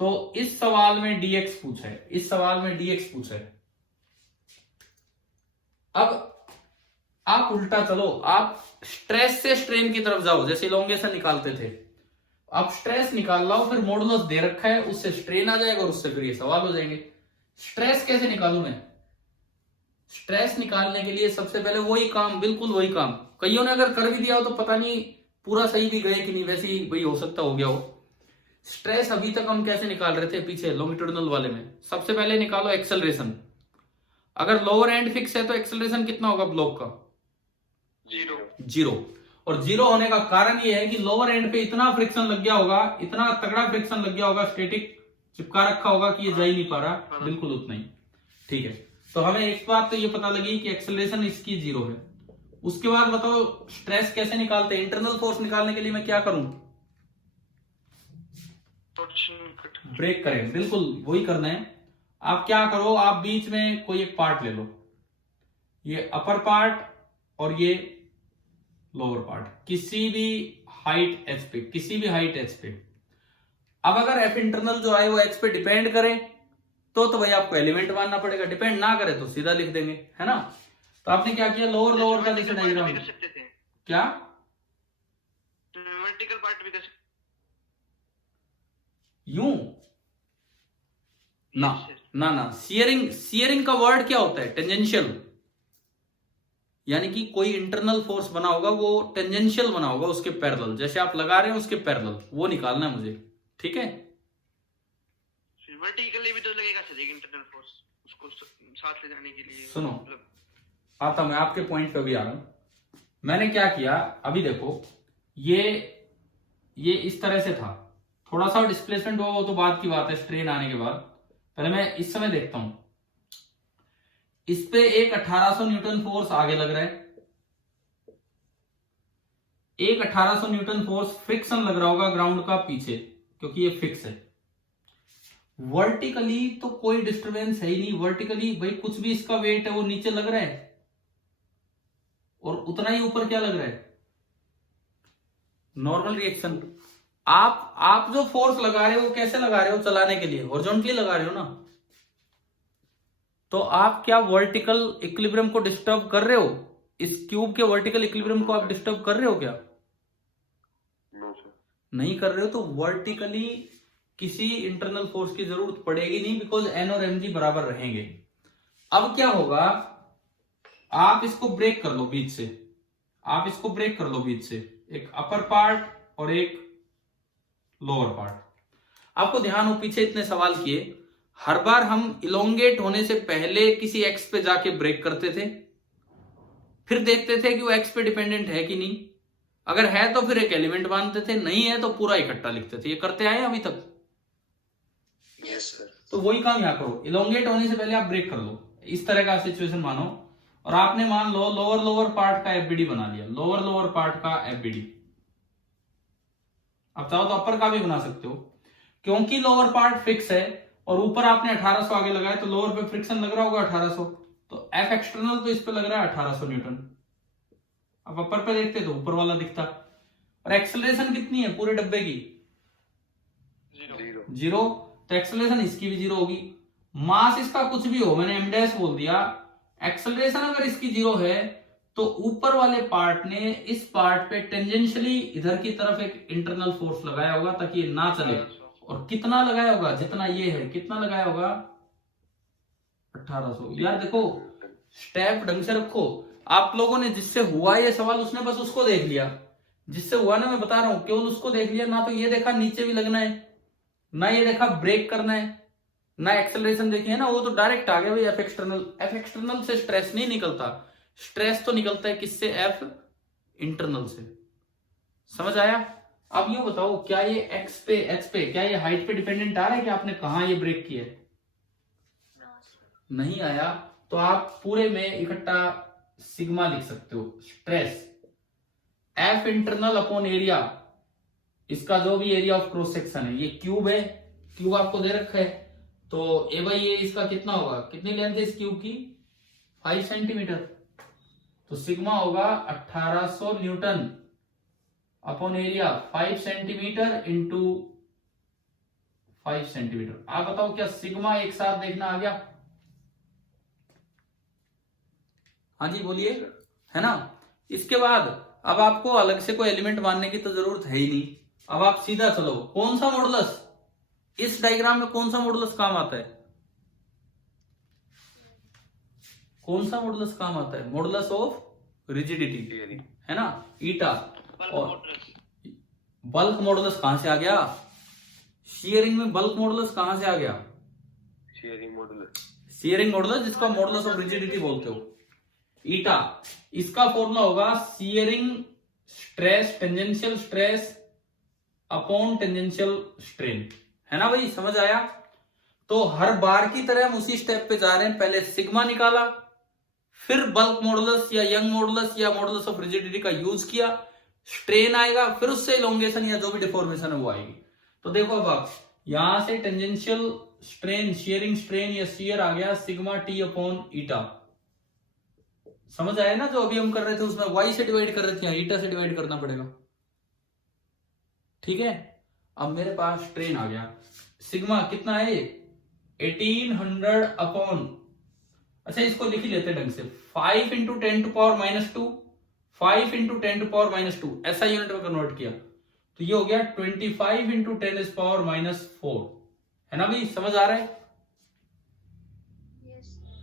तो इस सवाल में dx पूछा है, इस सवाल में dx पूछा है। अब आप उल्टा चलो, आप स्ट्रेस से स्ट्रेन की तरफ जाओ, जैसे इलोंगेशन निकालते थे। आप स्ट्रेस निकाल लाओ, फिर मॉडुलस दे रखा है, उससे स्ट्रेन आ जाएगा और उससे फिर ये सवाल हो जाएंगे। स्ट्रेस कैसे निकालूं मैं? स्ट्रेस निकालने के लिए सबसे पहले वही काम, बिल्कुल वही काम, कईयों ने अगर कर भी दिया हो तो पता नहीं पूरा सही भी गए कि नहीं, वैसे ही भाई हो सकता हो गया हो। स्ट्रेस अभी तक हम कैसे निकाल रहे थे पीछे लॉन्गिट्यूडिनल वाले में? सबसे पहले निकालो एक्सेलरेशन। अगर लोअर एंड फिक्स है तो एक्सेलरेशन कितना होगा ब्लॉक का? 0। और 0 होने का कारण ये है कि लोअर एंड पे इतना फ्रिक्शन लग गया होगा, इतना तगड़ा फ्रिक्शन लग गया होगा, स्टैटिक चिपका रखा होगा कि ये जा ही नहीं पा रहा, बिल्कुल उतना ही। ठीक है, तो हमें एक बात तो ये पता लगी कि एक्सेलरेशन इसकी 0 है। उसके बाद बताओ स्ट्रेस कैसे निकालते हैं? इंटरनल फोर्स निकालने के लिए मैं क्या करूं? ब्रेक करें, बिल्कुल वही करना है। आप क्या करो, आप बीच में कोई एक पार्ट ले लो, ये अपर पार्ट और ये लोअर पार्ट, किसी भी हाइट एच पे, किसी भी हाइट एच पे। अब अगर एफ इंटरनल जो आए वो एच पे डिपेंड करे तो भाई आपको एलिमेंट मानना पड़ेगा, डिपेंड ना करे तो सीधा लिख देंगे, है ना? तो आपने क्या किया, लोअर का जैसे डायग्राम, क्या वर्टिकल पार्ट भी कर सकते यूं ना सियरिंग का वर्ड क्या होता है? टेंजेंशियल। यानी कि कोई इंटरनल फोर्स बना होगा वो टेंजेंशियल बना होगा उसके पैरेलल, जैसे आप लगा रहे हैं उसके पैरेलल, वो निकालना है मुझे, ठीक है? वर्टिकली भी तो लगेगा इंटरनल फोर्स, उसको साथ ले जाने के लिए। सुनो, आता मैं आपके पॉइंट पे भी आ रहा हूं। मैंने क्या किया, अभी देखो ये इस तरह से था, थोड़ा सा डिस्प्लेसमेंट हुआ वो तो बात की बात है, स्ट्रेन आने के बाद। पहले मैं इस समय देखता हूं, इस पे एक 1800 न्यूटन फोर्स आगे लग रहा है, एक 1800 न्यूटन फोर्स फ्रिक्शन लग रहा होगा ग्राउंड का पीछे, क्योंकि ये फिक्स है। वर्टिकली तो कोई डिस्टरबेंस है ही नहीं, वर्टिकली भाई कुछ भी इसका वेट है वो नीचे लग रहा है और उतना ही ऊपर क्या लग रहा है? Normal reaction. आप जो फोर्स लगा रहे हो वो कैसे लगा रहे हो? चलाने के लिए हॉरिजॉन्टली लगा रहे हो ना, तो आप क्या वर्टिकल इक्विलिब्रियम को डिस्टर्ब कर रहे हो? इस क्यूब के वर्टिकल इक्विलिब्रियम को आप डिस्टर्ब कर रहे हो क्या? नो सर, नहीं कर रहे हो, तो वर्टिकली किसी इंटरनल फोर्स की जरूरत पड़ेगी नहीं, बिकॉज एन और एम जी बराबर रहेंगे। अब क्या होगा, आप इसको ब्रेक कर लो बीच से, आप इसको ब्रेक कर लो बीच से, एक अपर पार्ट और एक लोअर पार्ट। आपको ध्यान हो पीछे इतने सवाल किए, हर बार हम इलोंगेट होने से पहले किसी एक्स पे जाके ब्रेक करते थे, फिर देखते थे कि वो एक्स पे डिपेंडेंट है कि नहीं, अगर है तो फिर एक एलिमेंट मानते थे, नहीं है तो पूरा इकट्ठा लिखते थे। ये करते आए अभी तक? Yes sir. तो वही काम यहाँ करो, इलोंगेट होने से पहले आप ब्रेक कर लो। इस तरह का सिचुएशन मानो, और आपने मान लो लोअर पार्ट का एफबीडी बना लिया, लोअर पार्ट का एफबीडी। अब चाहो तो अपर का भी बना सकते हो, क्योंकि लोअर पार्ट फिक्स है और ऊपर आपने 1800 आगे लगाया, तो लोअर पे फ्रिक्शन लग रहा होगा 1800, तो एफ एक्सटर्नल तो इस पे लग रहा है 1800 न्यूटन। अब अपर पे देखते तो ऊपर वाला दिखता। और एक्सेलरेशन कितनी है पूरे डब्बे की? 0। तो एक्सेलरेशन इसकी भी 0 होगी। मास इसका कुछ भी हो, मैंने m' बोल दिया, एक्सेलरेशन अगर इसकी 0 है तो ऊपर वाले पार्ट ने इस पार्ट पे टेंजेंशियली इधर की तरफ एक इंटरनल फोर्स लगाया होगा ताकि ये ना चले। और कितना लगाया होगा? जितना ये है, कितना लगाया होगा? 1800। यार देखो, स्टेप ढंग से रखो। आप लोगों ने जिससे हुआ ये सवाल, उसने बस उसको देख लिया, जिससे हुआ ना, मैं बता रहा हूं, केवल उसको देख लिया ना। तो ये देखा नीचे भी लगना है, ना ये देखा ब्रेक करना है, ना एक्सेलरेशन देखी है ना, वो तो डायरेक्ट आ गया भाई एफ एक्सटर्नल। एफ एक्सटर्नल से स्ट्रेस नहीं निकलता, स्ट्रेस तो निकलता है किससे? एफ इंटरनल से। समझ आया? अब ये बताओ, क्या ये एक्स पे, एच पे, क्या ये हाइट पे डिपेंडेंट आ रहा है कि आपने कहा ये ब्रेक किया है? नहीं आया। तो आप पूरे में इकट्ठा सिग्मा लिख सकते हो। Stress F internal upon area, इसका जो भी एरिया ऑफ क्रॉस सेक्शन है, ये क्यूब है, क्यूब आपको दे रखा है, तो ए बाई ए इसका कितना होगा? कितनी लेंथ है इस क्यूब की? 5 सेंटीमीटर। तो सिग्मा होगा 1800 Newton upon area 5 centimetre into 5 centimetre. आप बताओ क्या सिग्मा एक साथ देखना आ गया? हाँ जी बोलिए, है ना? इसके बाद अब आपको अलग से कोई एलिमेंट मानने की तो जरूरत है ही नहीं। अब आप सीधा चलो, कौन सा मॉडुलस इस डायग्राम में, कौन सा मॉडुलस काम आता है? कौन सा मॉडुलस काम आता है? मॉडुलस ऑफ रिजिडिटी, है ना, ईटा। और बल्क मॉडुलस कहां से आ गया? शियरिंग में बल्क मॉडुलस कहां से आ गया? Sharing modulus. शियरिंग मॉडुलस, जिसको मॉडुलस ऑफ रिजिडिटी बोलते हो, ईटा। इसका फॉर्मूला होगा shearing stress, tangential stress upon tangential strain, है ना भाई? समझ आया? तो हर बार की तरह हम उसी स्टेप पे जा रहे हैं। पहले सिग्मा निकाला, फिर बल्क मॉडुलस या यंग मॉडुलस या मॉडुलस ऑफ रिजिडिटी का यूज किया, स्ट्रेन आएगा, फिर उससे इलोंगेशन या जो भी डिफॉर्मेशन है वो आएगी। तो देखो अब आप यहां से टेंजेंशियल स्ट्रेन, शियरिंग स्ट्रेन या शियर आ गया सिग्मा टी अपॉन ईटा। समझ आया ना? जो अभी हम कर रहे थे उसमें वाई से डिवाइड कर रहे थे, ईटा से डिवाइड करना पड़ेगा। ठीक है? अब मेरे पास स्ट्रेन आ गया, सिग्मा कितना है? 1800 अपॉन, अच्छा इसको लिख ही लेते ढंग से, 5 into 10 to power -2, 5 into 10 to power -2, ऐसा यूनिट में कन्वर्ट किया तो ये हो गया 25 इंटू 10 इज पावर -4, है ना भाई? समझ आ रहा है?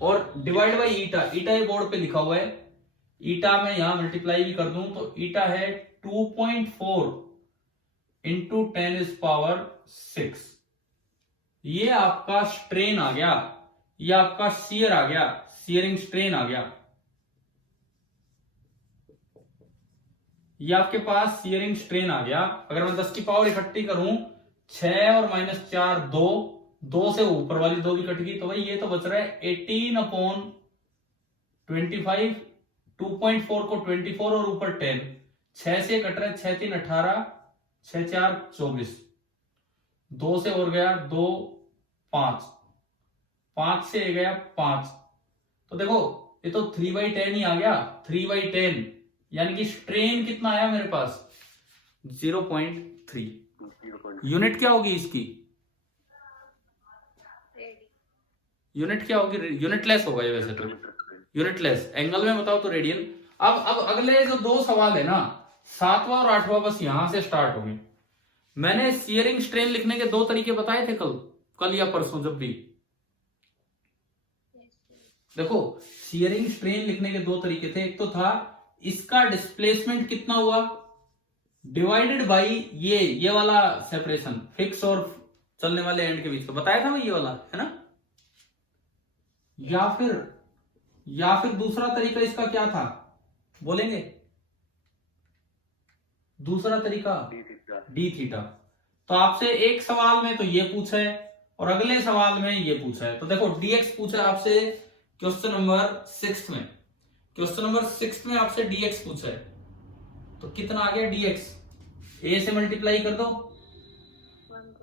और डिवाइड बाई ईटा, ईटा ये बोर्ड पे लिखा हुआ है, ईटा में यहां मल्टीप्लाई भी कर दूं तो ईटा है 2.4 इंटू 10 इज पावर 6। ये आपका स्ट्रेन आ गया, ये आपका शियर आ गया, शियरिंग स्ट्रेन आ गया। ये आपके पास शियरिंग स्ट्रेन आ गया। अगर मैं 10 की पावर इकट्ठी करूं, 6 और -4 2 से ऊपर वाली 2 भी कट गई, तो भाई ये तो बच रहा है 18 अपॉन 25, 2.4 को 24 और ऊपर 10, 6 से कट रहा है, 6 3 18, 6 4 24, 2 से और गया 2 5, 5 से गया 5, तो देखो ये तो 3/10 ही आ गया, 3/10, यानी कि स्ट्रेन कितना आया मेरे पास? 0.3। यूनिट क्या होगी इसकी? यूनिट क्या होगी? यूनिटलेस होगा ये वैसे तो, यूनिटलेस। एंगल में बताओ तो रेडियन। अब अगले जो 2 सवाल है ना, 7वां और 8वां, बस यहां से स्टार्ट होंगे। मैंने शियरिंग स्ट्रेन लिखने के 2 तरीके बताए थे कल या परसों, जब भी। देखो शियरिंग स्ट्रेन लिखने के 2 तरीके थे। एक तो था इसका डिस्प्लेसमेंट कितना हुआ डिवाइडेड बाई ये वाला सेपरेशन, फिक्स और चलने वाले एंड के बीच का, बताया था मैं ये वाला, है ना? या फिर दूसरा तरीका इसका क्या था, बोलेंगे? दूसरा तरीका डी थीटा। तो आपसे एक सवाल में तो ये पूछा है और अगले सवाल में ये पूछा है। तो देखो dx पूछा है आपसे क्वेश्चन नंबर 6 में, क्वेश्चन नंबर 6 में आपसे dx पूछा है, तो कितना आ गया dx, a से मल्टीप्लाई कर दो,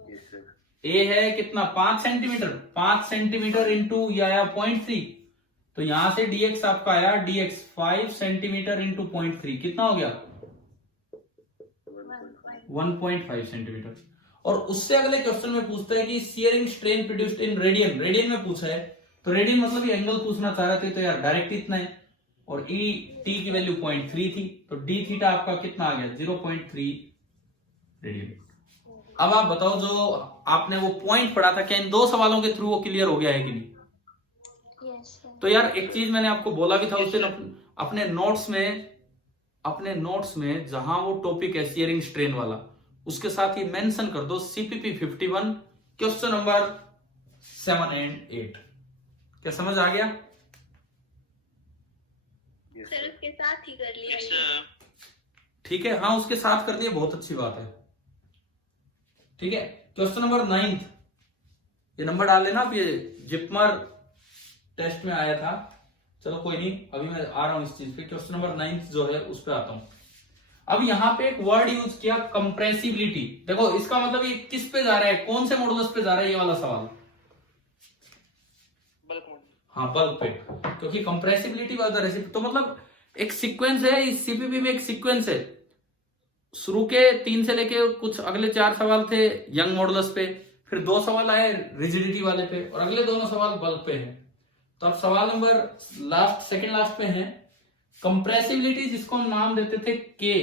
Yes, sir. a है कितना 5 सेंटीमीटर, 5 सेंटीमीटर इंटू ये आया 0.3, तो यहां से dx आपका आया dx 5 सेंटीमीटर इंटू 0.3 कितना हो गया 1.5 सेंटीमीटर। और उससे अगले क्वेश्चन में पूछता है कि shearing strain produced in radian, radian में पूछा है, तो रेडियन मतलब ये एंगल पूछना चाह रहे थे, तो यार डायरेक्ट इतना है, और ई टी की वैल्यू 0.3 थी, तो डी थीटा आपका कितना आ गया 0.3 रेडियन। अब आप बताओ जो आपने वो पॉइंट पढ़ा था, क्या इन दो सवालों के थ्रू वो क्लियर हो गया है कि नहीं? तो यार एक चीज मैंने आपको बोला भी था उस दिन अपने नोट्स में जहां वो टॉपिक है शियरिंग स्ट्रेन वाला, उसके साथ ही मेंशन कर दो सीपीपी 51 क्वेश्चन नंबर 7 and 8। क्या समझ आ गया? Yes, sir sir. उसके साथ ही कर लिया It's ये। ठीक है, हाँ उसके साथ कर दिए, बहुत अच्छी बात है। ठीक है, क्वेश्चन नंबर 9, ये नंबर डाल लेना आप, ये जिपमर टेस्ट में आया था। चलो कोई नहीं, अभी मैं आ रहा हूं इस चीज पे। क्वेश्चन नंबर 9 जो है उस पर आता हूं। अब यहां पे एक वर्ड यूज किया कंप्रेसिबिलिटी। देखो इसका मतलब ये किस पे जा रहा है, कौन से मॉडुलस पे जा रहा है ये वाला सवाल? bulk model. हाँ बल्क पे, क्योंकि कंप्रेसिबिलिटी वाला रेसिपी, तो मतलब एक सीक्वेंस है इस सीपीपी में, एक सीक्वेंस है। शुरू के 3 से लेके कुछ अगले 4 सवाल थे यंग मॉडुलस पे, फिर 2 सवाल आए रिजिडिटी वाले पे, और अगले दोनों सवाल बल्क पे हैं। तो अब सवाल नंबर सेकंड लास्ट पे है कंप्रेसिबिलिटी, जिसको हम नाम देते थे के,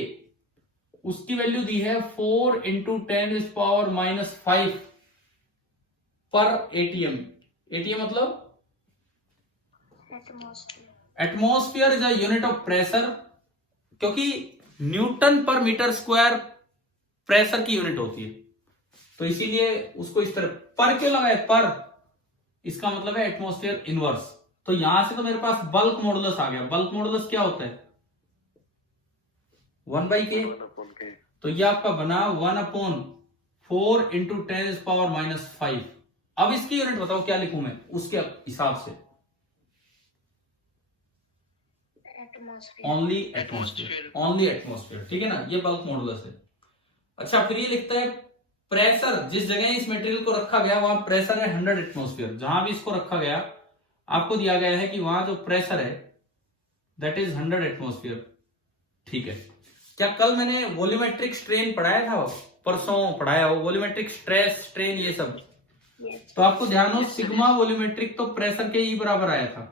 उसकी वैल्यू दी है 4 × 10⁻⁵ पर एटीएम। एटीएम मतलब atmosphere is a unit of pressure, क्योंकि न्यूटन पर मीटर स्क्वायर प्रेशर की यूनिट होती है, तो इसीलिए उसको इस तरह पर क्यों लगाए, पर इसका मतलब है एटमॉस्फेयर इनवर्स। तो यहां से तो मेरे पास बल्क मॉडुलस आ गया। बल्क मॉडुलस क्या होता है 1/k, 1/K. तो ये आपका बना 1/4 × 10⁻⁵। अब इसकी यूनिट बताओ क्या लिखूं मैं उसके हिसाब से? Only atmosphere, only atmosphere. ठीक है ना, ये बल्क मॉडुलस है। अच्छा, फिर ये लिखता है प्रेशर, जिस जगह इस मटेरियल को रखा गया वहां प्रेशर है 100 एटमॉस्फेयर। जहां भी इसको रखा गया आपको दिया गया है कि वहां जो प्रेशर है दैट इज 100 एटमॉस्फेयर। ठीक है, क्या कल मैंने वॉल्यूमेट्रिक स्ट्रेन पढ़ाया था, परसों पढ़ाया हो, वॉल्यूमेट्रिक स्ट्रेस स्ट्रेन ये सब? तो आपको ध्यान हो सिग्मा वॉल्यूमेट्रिक तो प्रेशर के ही बराबर आया था।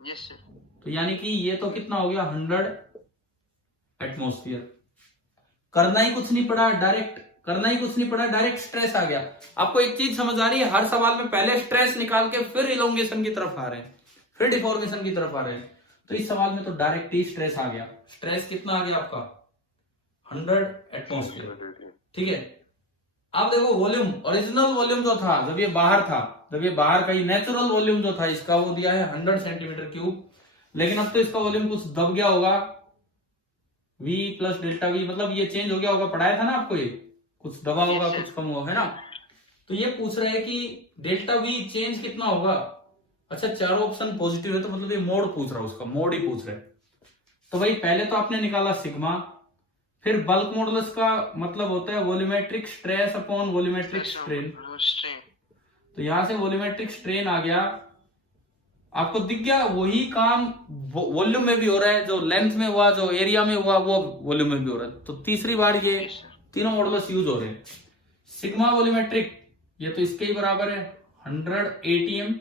Yes, sir. तो यानी कि ये तो कितना हो गया 100 एटमॉस्फेयर। करना ही कुछ नहीं पड़ा, डायरेक्ट स्ट्रेस आ गया। आपको एक चीज समझ आ रही है, हर सवाल में पहले स्ट्रेस निकाल के फिर इलोंगेशन की तरफ आ रहे हैं, फिर डिफॉर्मेशन की तरफ आ रहे हैं। तो इस सवाल में तो डायरेक्ट ही स्ट्रेस आ गया। स्ट्रेस कितना आ गया आपका 100 एटमॉस्फेयर। ठीक है, अब देखो वॉल्यूम, ओरिजिनल वॉल्यूम जो था जब ये बाहर का ही नेचुरल वॉल्यूम जो था इसका, वो दिया है 100 सेंटीमीटर क्यूब। लेकिन अब तो इसका वॉल्यूम कुछ दब गया होगा, V + ΔV, मतलब ये चेंज हो गया होगा। पढ़ाया था ना आपको, ये कुछ दबा होगा, कुछ कम हुआ है ना। तो ये पूछ रहे हैं कि ΔV चेंज कितना होगा। अच्छा, चारों ऑप्शन पॉजिटिव है, तो मतलब ये मोड पूछ रहा है, उसका मोड ही पूछ रहे हैं। तो भाई पहले तो आपने निकाला सिग्मा, फिर बल्क मॉडुलस का मतलब होता है volumetric stress upon volumetric strain. Strain. तो यहां से वॉल्यूमेट्रिक स्ट्रेन आ गया, आपको दिख गया। वही काम वॉल्यूम में भी हो रहा है, जो लेंथ में हुआ, जो एरिया में हुआ, वो वॉल्यूम में भी हो रहा है। तो तीसरी बार ये Yes, sir. तीनों मॉडुलस यूज हो रहे हैं। सिग्मा वॉल्यूमेट्रिक ये तो इसके ही बराबर है 100 ATM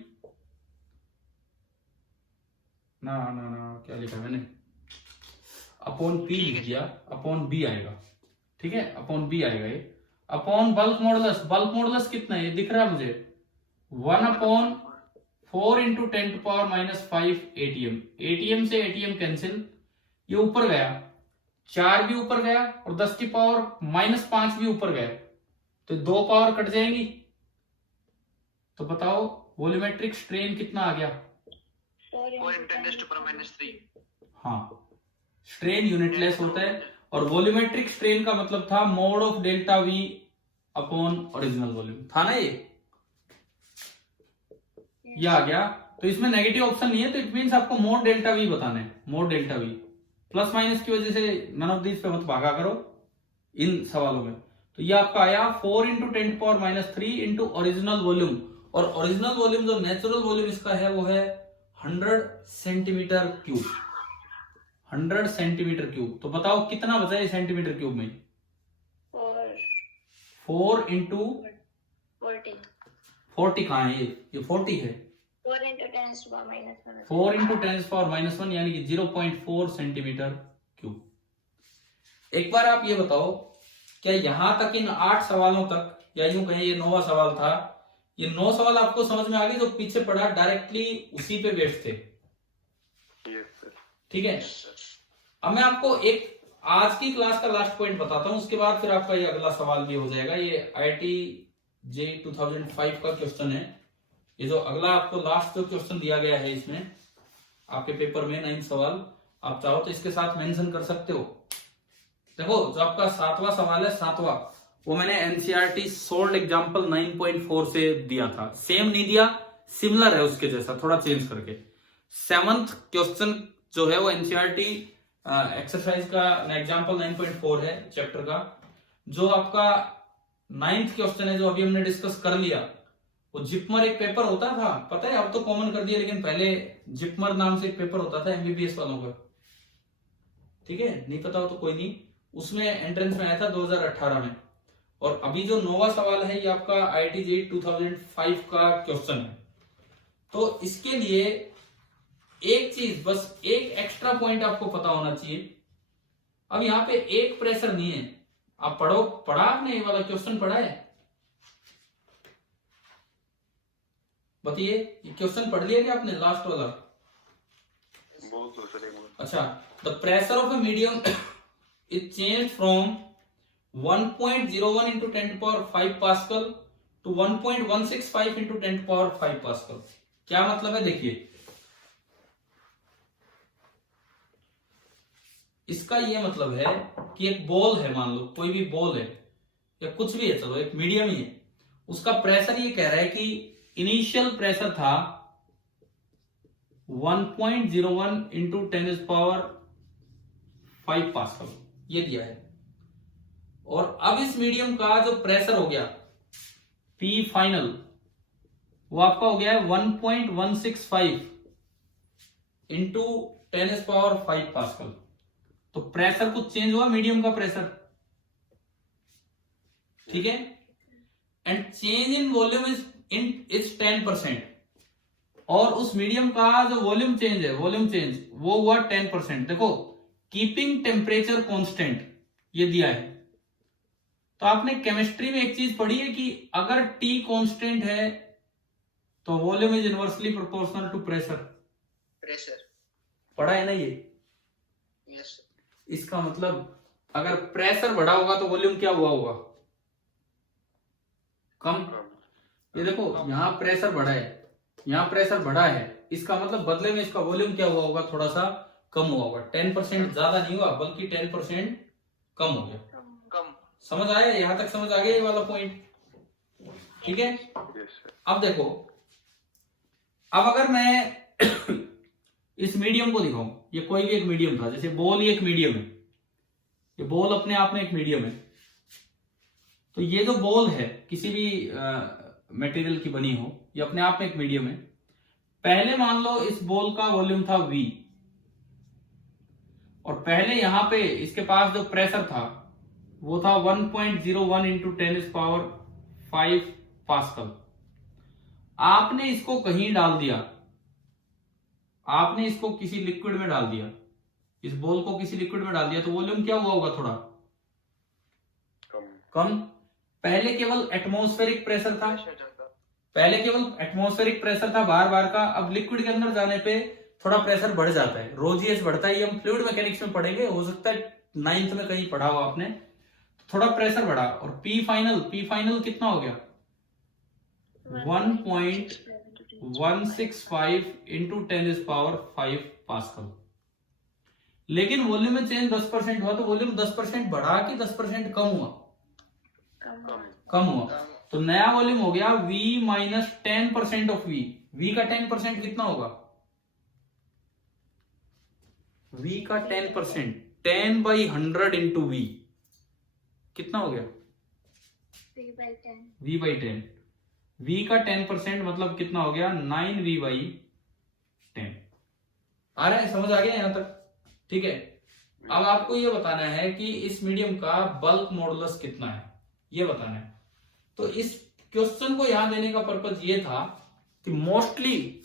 ना क्या लिखा है मैंने, अपॉन P लिख दिया, अपॉन B आएगा। ठीक है, अपॉन B आएगा ये, upon bulk modulus. Bulk modulus कितना है ये दिख रहा है मुझे, 1/4 × 10⁻⁵ ATM। ATM से ATM कैंसिल, ये ऊपर गया, 4 भी ऊपर गया और 10⁻⁻5 भी ऊपर गया, तो 2 पावर कट जाएंगी। तो बताओ वॉल्यूमेट्रिक स्ट्रेन कितना आ गया? 4 × 10⁻⁻3. हाँ, स्ट्रेन यूनिटलेस होता है, और वॉल्यूमेट्रिक स्ट्रेन का मतलब था mode of ΔV upon original volume था ना ये आ गया। तो इसमें नेगेटिव ऑप्शन नहीं है, तो इट मींस आपको मोड डेल्टा वी बताना है, mode delta we. Plus minus की वजह से नन ऑफ दिस पे मत भागा करो इन सवालों में। तो ये आपका आया 4 इंटू 10⁻³ इंटू ओरिजिनल वॉल्यूम, और ओरिजिनल वॉल्यूम जो नेचुरल वॉल्यूम इसका है वो है 100 सेंटीमीटर क्यूब, 100 सेंटीमीटर क्यूब। तो बताओ कितना बचा है सेंटीमीटर क्यूब में? 4 इंटू 40 कहाँ है? ये 40 है। 4 into 10⁻⁻1 4 इंटू 10⁻⁻1 यानी कि 0.4 सेंटीमीटर क्यूब। एक बार आप ये बताओ, क्या यहां तक इन 8 सवालों तक, या यूं कहें ये 9वां सवाल था, ये 9 सवाल आपको समझ में आ गए? जो पीछे पढ़ा डायरेक्टली उसी पे बेस्ड थे, Yes, sir. ठीक है। अब मैं आपको एक आज की क्लास का लास्ट पॉइंट बताता हूं, उसके बाद फिर आपका ये अगला सवाल भी हो जाएगा। ये IIT JEE 2005 का क्वेश्चन है। ये जो अगला आपको लास्ट जो क्वेश्चन दिया गया है इसमें आपके पेपर में 9 सवाल, आप चाहो तो इसके साथ मेंशन कर सकते हो। देखो जो आपका 7वां सवाल है, 7वां, वो मैंने NCERT सोल्ड एग्जाम्पल 9.4 से दिया था। सेम नहीं दिया, सिमिलर है उसके जैसा, थोड़ा चेंज करके। 7th क्वेश्चन जो है वो NCERT एक्सरसाइज का एग्जाम्पल 9.4 है चैप्टर का। जो आपका 9th क्वेश्चन है जो अभी हमने डिस्कस कर लिया, वो जिपमर एक पेपर होता था, पता है अब तो कॉमन कर दिया, लेकिन पहले जिपमर नाम से एक पेपर होता था MBBS वालों का, ठीक है। नहीं पता हो तो कोई नहीं, उसमें एंट्रेंस में आया था 2018 में। और अभी जो 9वां सवाल है ये आपका IIT JEE 2005 का क्वेश्चन है। तो इसके लिए एक चीज, बस एक एक्स्ट्रा पॉइंट आपको पता होना चाहिए। अब यहाँ पे एक प्रेशर नहीं है, आप पढ़ा आपने ये वाला क्वेश्चन पढ़ा है? बताइए, ये क्वेश्चन पढ़ लिया क्या आपने लास्ट वाला? बहुत दूसरे बहुत। अच्छा, the pressure of a medium is change from 1.01 into 10⁵ pascal to 1.165 into 10⁵ pascal. क्या मतलब है? देखिए इसका ये मतलब है कि एक बॉल है, मान लो कोई भी बॉल है या कुछ भी है, चलो एक मीडियम ही है, उसका प्रेशर ये कह रहा है कि इनिशियल प्रेशर था 1.01 इंटू 10⁵ पास्कल, ये दिया है। और अब इस मीडियम का जो प्रेशर हो गया P फाइनल, वो आपका हो गया है 1.165 इंटू 10⁵ पास्कल। तो प्रेशर कुछ चेंज हुआ, मीडियम का प्रेशर, ठीक है। And change in volume is 10%, और उस मीडियम का जो वॉल्यूम चेंज है, वॉल्यूम चेंज वो हुआ 10%। देखो कीपिंग टेम्परेचर कांस्टेंट ये दिया है। तो आपने केमिस्ट्री में एक चीज पढ़ी है कि अगर T कांस्टेंट है तो volume is inversely proportional to pressure, पढ़ा है ना ये? यस। इसका मतलब अगर प्रेशर बढ़ा होगा तो वॉल्यूम क्या हुआ होगा? कम। ये देखो यहाँ प्रेशर बढ़ा है, यहाँ प्रेशर बढ़ा है, इसका मतलब बदले में इसका वॉल्यूम क्या हुआ होगा? थोड़ा सा कम हुआ होगा। 10% ज्यादा नहीं हुआ, बल्कि 10% कम हो गया। कम। समझ आया? यहां तक समझ आ गया ये वाला पॉइंट, ठीक है। Yes, sir. अब देखो, अब अगर मैं इस मीडियम को दिखाऊं, ये कोई भी एक मीडियम था, जैसे बॉल ही एक मीडियम है, ये बॉल अपने आप में एक मीडियम है। तो ये जो बॉल है किसी भी मटेरियल की बनी हो, ये अपने आप में एक मीडियम है। पहले मान लो इस बॉल का वॉल्यूम था V, और पहले यहां पे इसके पास जो प्रेशर था वो था 1.01 इंटू 10⁵ पास्कल। आपने इसको कहीं डाल दिया, आपने इसको किसी लिक्विड में डाल दिया, इस बॉल को किसी लिक्विड में डाल दिया, तो वॉल्यूम क्या हुआ होगा? थोड़ा कम। पहले केवल एटमॉस्फेरिक प्रेशर था, पहले केवल एटमॉस्फेरिक प्रेशर था बार बार का। अब लिक्विड के अंदर जाने पे थोड़ा प्रेशर बढ़ जाता है, ρgh बढ़ता है। ये हम फ्लूइड मैकेनिक्स में पढ़ेंगे, हो सकता है 9th में कहीं पढ़ा हो आपने। थोड़ा प्रेशर बढ़ा, और P फाइनल कितना हो गया? 1.165 इंटू 10⁵ पास्कल। लेकिन वॉल्यूम में चेंज 10% हुआ, तो वॉल्यूम 10% बढ़ा कि 10% कम हुआ? कम। कम कम हुआ, तो नया वॉल्यूम हो गया V minus 10% of V। V का 10% कितना होगा? V का 10%, 10/100 इंटू V कितना हो गया? V/10। V का 10% मतलब कितना हो गया? 9V/10। आ रहा है, समझ आ गया यहां तक? ठीक है। अब आपको ये बताना है कि इस मीडियम का बल्क मॉडुलस कितना है, ये बताना है। तो इस क्वेश्चन को यहां देने का पर्पज ये था कि मोस्टली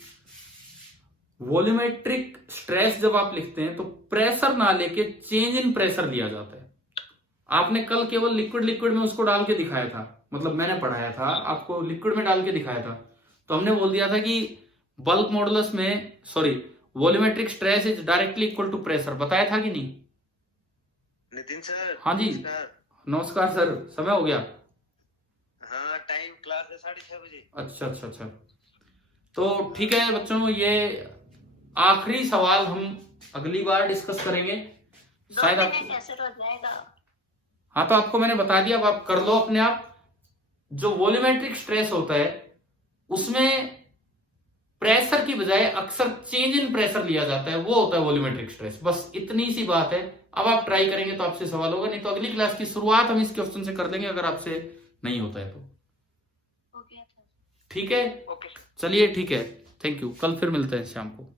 वॉल्यूमेट्रिक स्ट्रेस जब आप लिखते हैं तो प्रेशर ना लेके चेंज इन प्रेशर लिया जाता है। आपने कल केवल लिक्विड में उसको डाल के दिखाया था, मतलब मैंने पढ़ाया था आपको, लिक्विड में डाल के दिखाया था। तो हमने बोल दिया था कि बल्क मॉडुलस में, sorry, volumetric stress is directly equal to pressure, बताया था कि नहीं? नितिन सर। हाँ जी, नमस्कार सर, समय हो गया? हाँ, टाइम क्लास है 6:30 बजे। अच्छा। तो ठीक है बच्चों, ये आखिरी सवाल हम अगली बार डिस्कस करेंगे शायद। आप कैसे हो जाएगा? हाँ, तो आपको मैंने बता दिया, अब आप कर लो अपने आप। जो वॉल्यूमेट्रिक स्ट्रेस होता है उसमें प्रेशर की बजाय अक्सर चेंज इन प्रेशर लिया जाता है, वो होता है वॉल्यूमेट्रिक स्ट्रेस। बस इतनी सी बात है। अब आप ट्राई करेंगे तो आपसे सवाल होगा, नहीं तो अगली क्लास की शुरुआत हम इस क्वेश्चन से कर देंगे, अगर आपसे नहीं होता है तो। ठीक है, ओके। चलिए ठीक है, थैंक यू। कल फिर मिलते हैं शाम को।